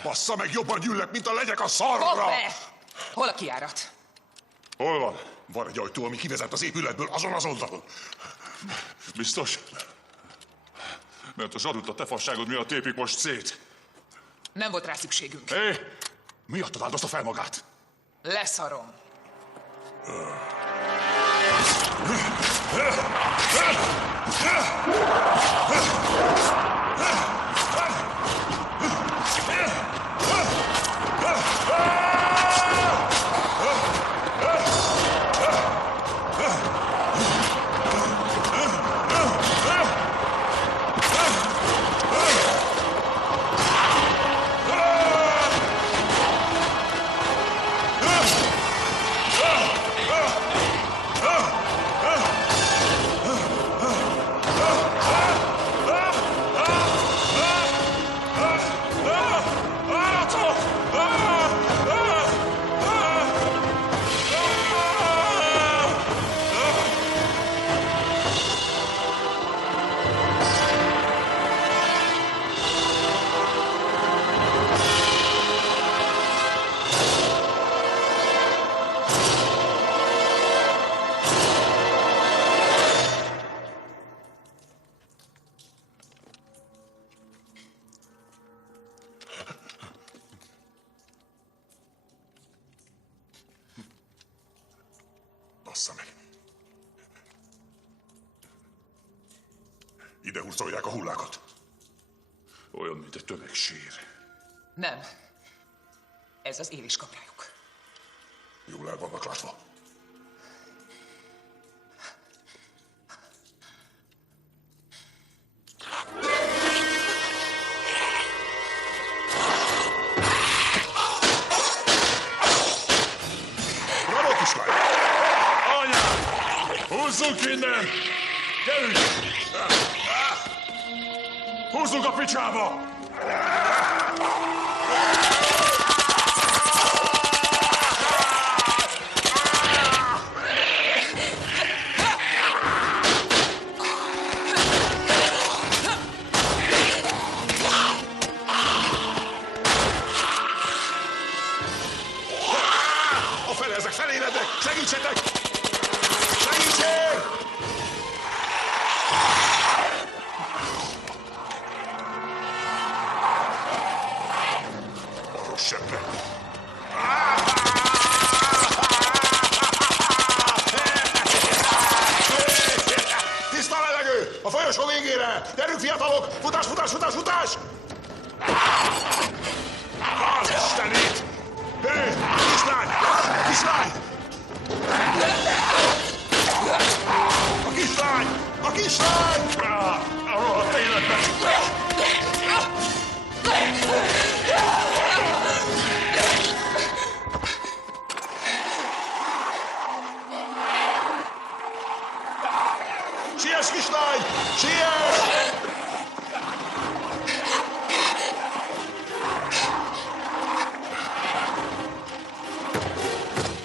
Bassza meg, jobban gyűlnek, mint a legyek a szarra! Hoppe! Hol a kijárat? Hol van? Van egy ajtó, ami kivezet az épületből, azon az oldalon. Biztos? Mert a zsarut a te fasságod miatt tépik most szét. Nem volt rá szükségünk. Hé! Miattad áldozta fel magát? Leszarom. Bassza meg. Ide hurcolják a hullákat. Olyan, mint egy tömegsír. Nem. Ez az éviskaprájuk. Jól el vannak látva. Bravo, kislány! Anyám! Húzzunk innen! Gyerünk! Húzzunk a picsába! A fele, ezek felélednek! Segítsetek! Segítség! Arros sebbe! Tiszta levegő! A folyosó végére! Gyerünk, fiatalok! Futás, futás, futás, futás! Az istenét! Hé! Kislány! Kislány! A kislány! A kislány! A rohadt életben! Siess, kislány! Siess!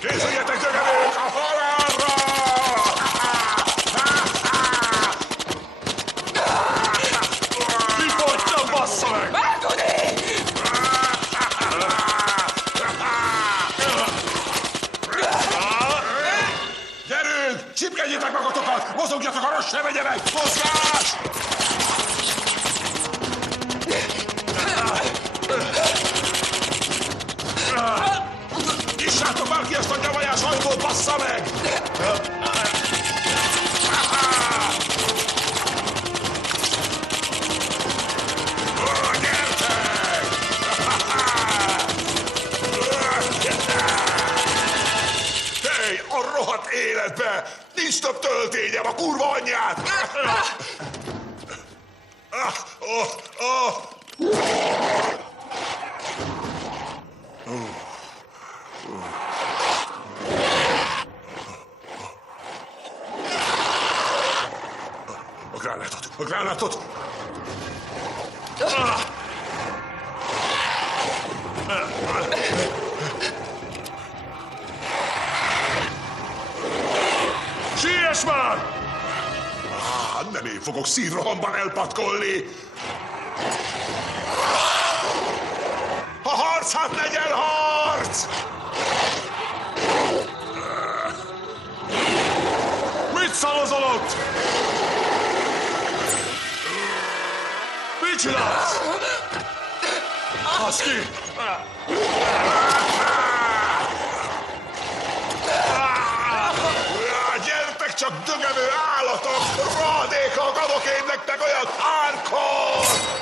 Készüljetek, dögelők, a halálra! Kifogytam, bassza meg! Gyerünk! Csipkedjétek magatokat! Mozogjatok, a rossz ne vegye meg! Mozgás! Nyissátok már ki ezt a nyavajás ajtót, bassza meg! Hé, a rohadt életbe! Nincs több töltényem, a kurva anyját! A gránátot! A gránátot! Siess már! Nem én fogok szívrohamban elpatkolni! Ha harc, hát legyen harc! Mit szalozol ott? Mit csinálsz? Hasz ki! Gyertek csak, dögevő állatok! Rohadékok, adok én nektek olyan árkot!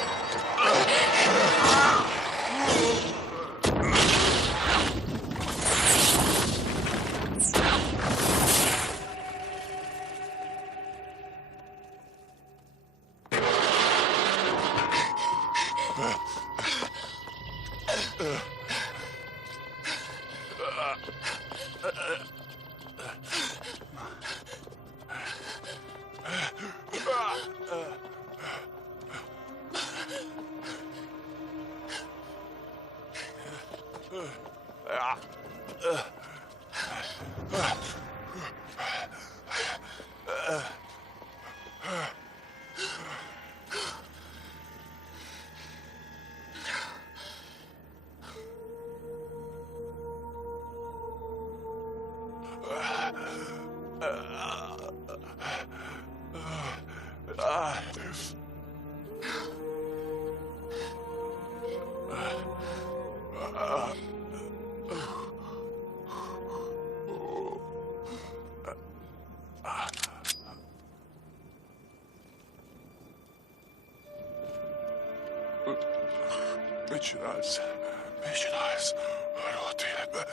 Mit csinálsz? Mit csinálsz? A rohadt életbe.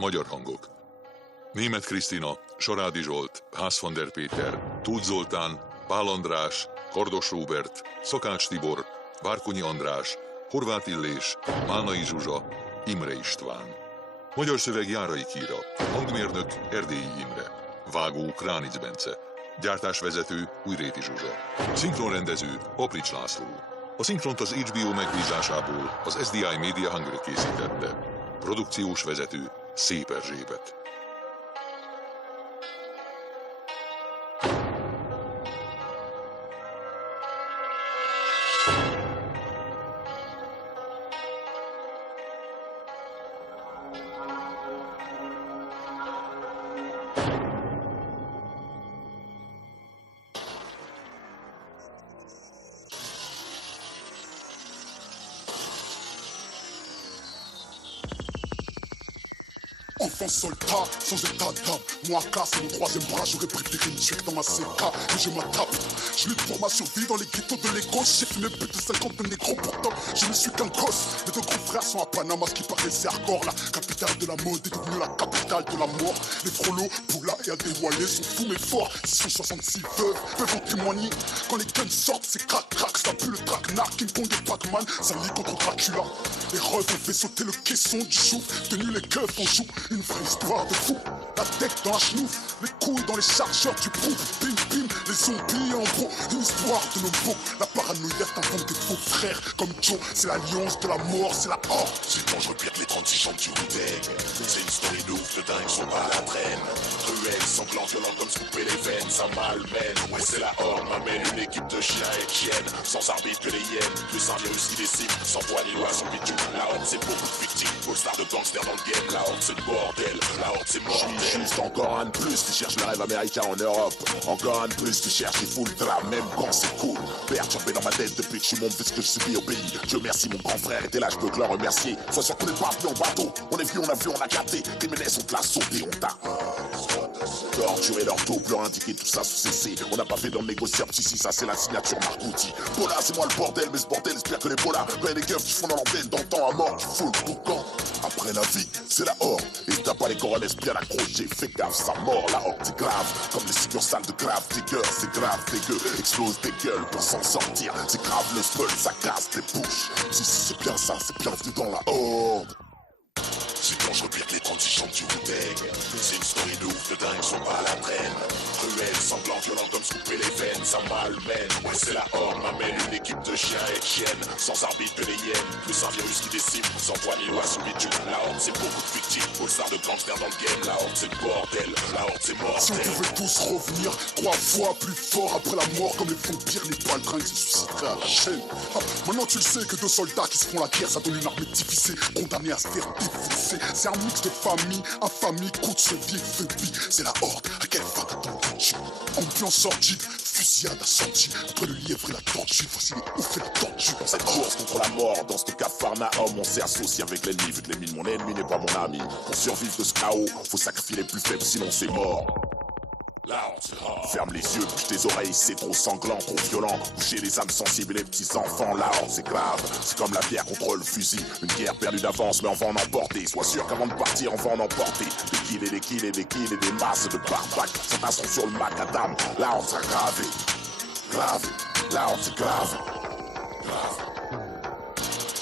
magyar hangok. Németh Krisztina, Sarádi Zsolt, Ház van der Péter, Tóth Zoltán, Pál András, Kardos Róbert, Szakács Tibor, Várkonyi András, Horváth Illés, Málnai Zsuzsa, Imre István. Magyar szöveg Járai Kíra, hangmérnök Erdélyi Imre, vágó Kránic Bence, gyártásvezető Újréti Zsuzsa, szinkronrendező Paprics László. A szinkront az HBO megbízásából az SDI Media Hungary készítette. Produkciós vezető Szép Erzsébet. Enfant soldat, sans état d'âme. Moi, casse mon troisième bras, j'aurais préféré me tuer dans ma CK. Mais je m'attape. Je lutte pour ma survie dans les ghettos de Lagos. J'ai fumé plus de 50 de négros, pourtant je ne suis qu'un gosse. Mes deux grands frères sont à Panama, ce qui paraissait hardcore. La capitale de la mode est devenue la capitale de la mort. Les frolos, Poula et Adéwalé sont fous mais forts. 666 veuves peuvent en témoigner. Quand les guns sortent, c'est crac-crac. Ça pue le traquenard, King Kong et Pac-Man. Ça lit contre Dracula. Les refs ont fait sauter le caisson du chou. Tenu les keufs, on joue une vraie histoire de fou. La tête dans la chenouf, les couilles dans les chargeurs du pouf. Bim bim, les zombies en gros. Une histoire de nos beaux. La paranoïaque t'invente des faux frères. Comme Joe, c'est l'alliance de la mort, c'est la horde. C'est dangereux pire que les 36 chants du Wu-Tang. C'est une story de ouf, de dingue, sont pas à la traîne. Cruel, sanglant, violent comme se couper les veines, ça malmène. Ouais, c'est la horde, m'amène une équipe de chiens et de chiennes. Sans arbitre que les hyènes, plus un virus qui décime. Sans voix ni loi, sans bitume. La horde, c'est beaucoup de victimes. All star de gangsters dans le game. La horde, c'est le bordel. La horde, c'est mortel. Juste encore un de plus qui cherche le rêve américain en Europe. Encore un de plus qui cherche les full trap, même quand c'est cool. Perturbé dans ma tête depuis que je suis mon fils que je subis au pays. Dieu merci, mon grand frère était là, je peux que le remercier. Sois sûr qu'on n'est pas venu en bateau. On est venu, on a vu, on a capté. Criminels sont là, sautés, on t'a torturé leur taux, leur indiqué tout ça sous CC. On n'a pas fait dans le négociable, si ça c'est la signature Marcouti. Bola c'est moi le bordel, mais ce bordel espère que les bolas. Quand y'a des keufs qui font dans l'antenne, d'antan à mort, tu fous le boucan. Après la vie, c'est la horde. Et si t'as pas les coronets bien accrochés, fais gaffe, ça mord. La horde c'est grave, comme les succursales de grave Digger. C'est grave, dégueu, explose des gueules pour s'en sortir. C'est grave, le spell, ça casse tes bouches. Si c'est bien ça, c'est bienvenu dans la horde. C'est dangereux pire que les 36 chants du Wu-Tang. C'est une story de ouf, de dingue, sont pas à la traîne. Cruel, sanglant, violent comme se couper les veines, ça malmène. Ouais, c'est la horde, m'amène une équipe de chiens et de chiennes. Sans arbitre que les hyènes, plus un virus qui décime. Sans voix ni loi, sous bitume. La horde, c'est beaucoup de victimes. All star de gangsters dans le game. La horde, c'est le bordel. La horde, c'est mortel. Si on pouvait tous revenir 3 fois plus fort après la mort, comme les vampires, les baltringues se suicideraient à la chaîne. Maintenant tu le sais que 2 soldats qui se font la guerre, ça donne une armée divisée, condamnée à se faire défoncer. C'est un mix de famille, infamie, coup de cheville, phobie. C'est la horde, à quelle fin t'attends-tu? Ambiance sordide, fusillade assortie. Entre le lièvre et la tortue, voici les ouf et les tortues. Dans cette course contre la mort, dans ce capharnaüm, on s'est associé avec l'ennemi. Vu que l'ennemi de mon ennemi n'est pas mon ami. Pour survivre de ce chaos, faut sacrifier les plus faibles, sinon c'est mort. Ferme les yeux, bouge tes oreilles, c'est trop sanglant, trop violent. Boucher les âmes sensibles et les petits enfants, la horde c'est grave. C'est comme la bière contre le fusil, une guerre perdue d'avance, mais on va en emporter. Sois sûr qu'avant de partir, on va en emporter. Des kills et des kills et des kills et des masses de barbaques. Certains sont sur le macadam, la horde sera gravée. Grave, la horde c'est grave.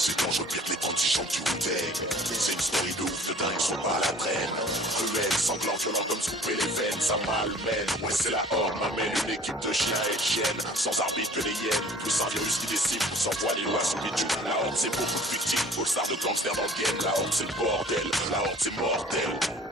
C'est dangereux pire que les 36 chants du Wu-Tang. C'est une story de ouf, de dingue, sont pas à la traîne. Cruel, sanglant, violent comme se couper les veines, ça malmène. Ouais, c'est la horde, m'amène une équipe de chiens et de chiennes. Sans arbitre que les hyènes, plus un virus qui décime. Sans voix ni loi, sous bitume. La horde, c'est beaucoup de victimes. All star de gangsters dans le game. La horde, c'est le bordel. La horde, c'est mortel.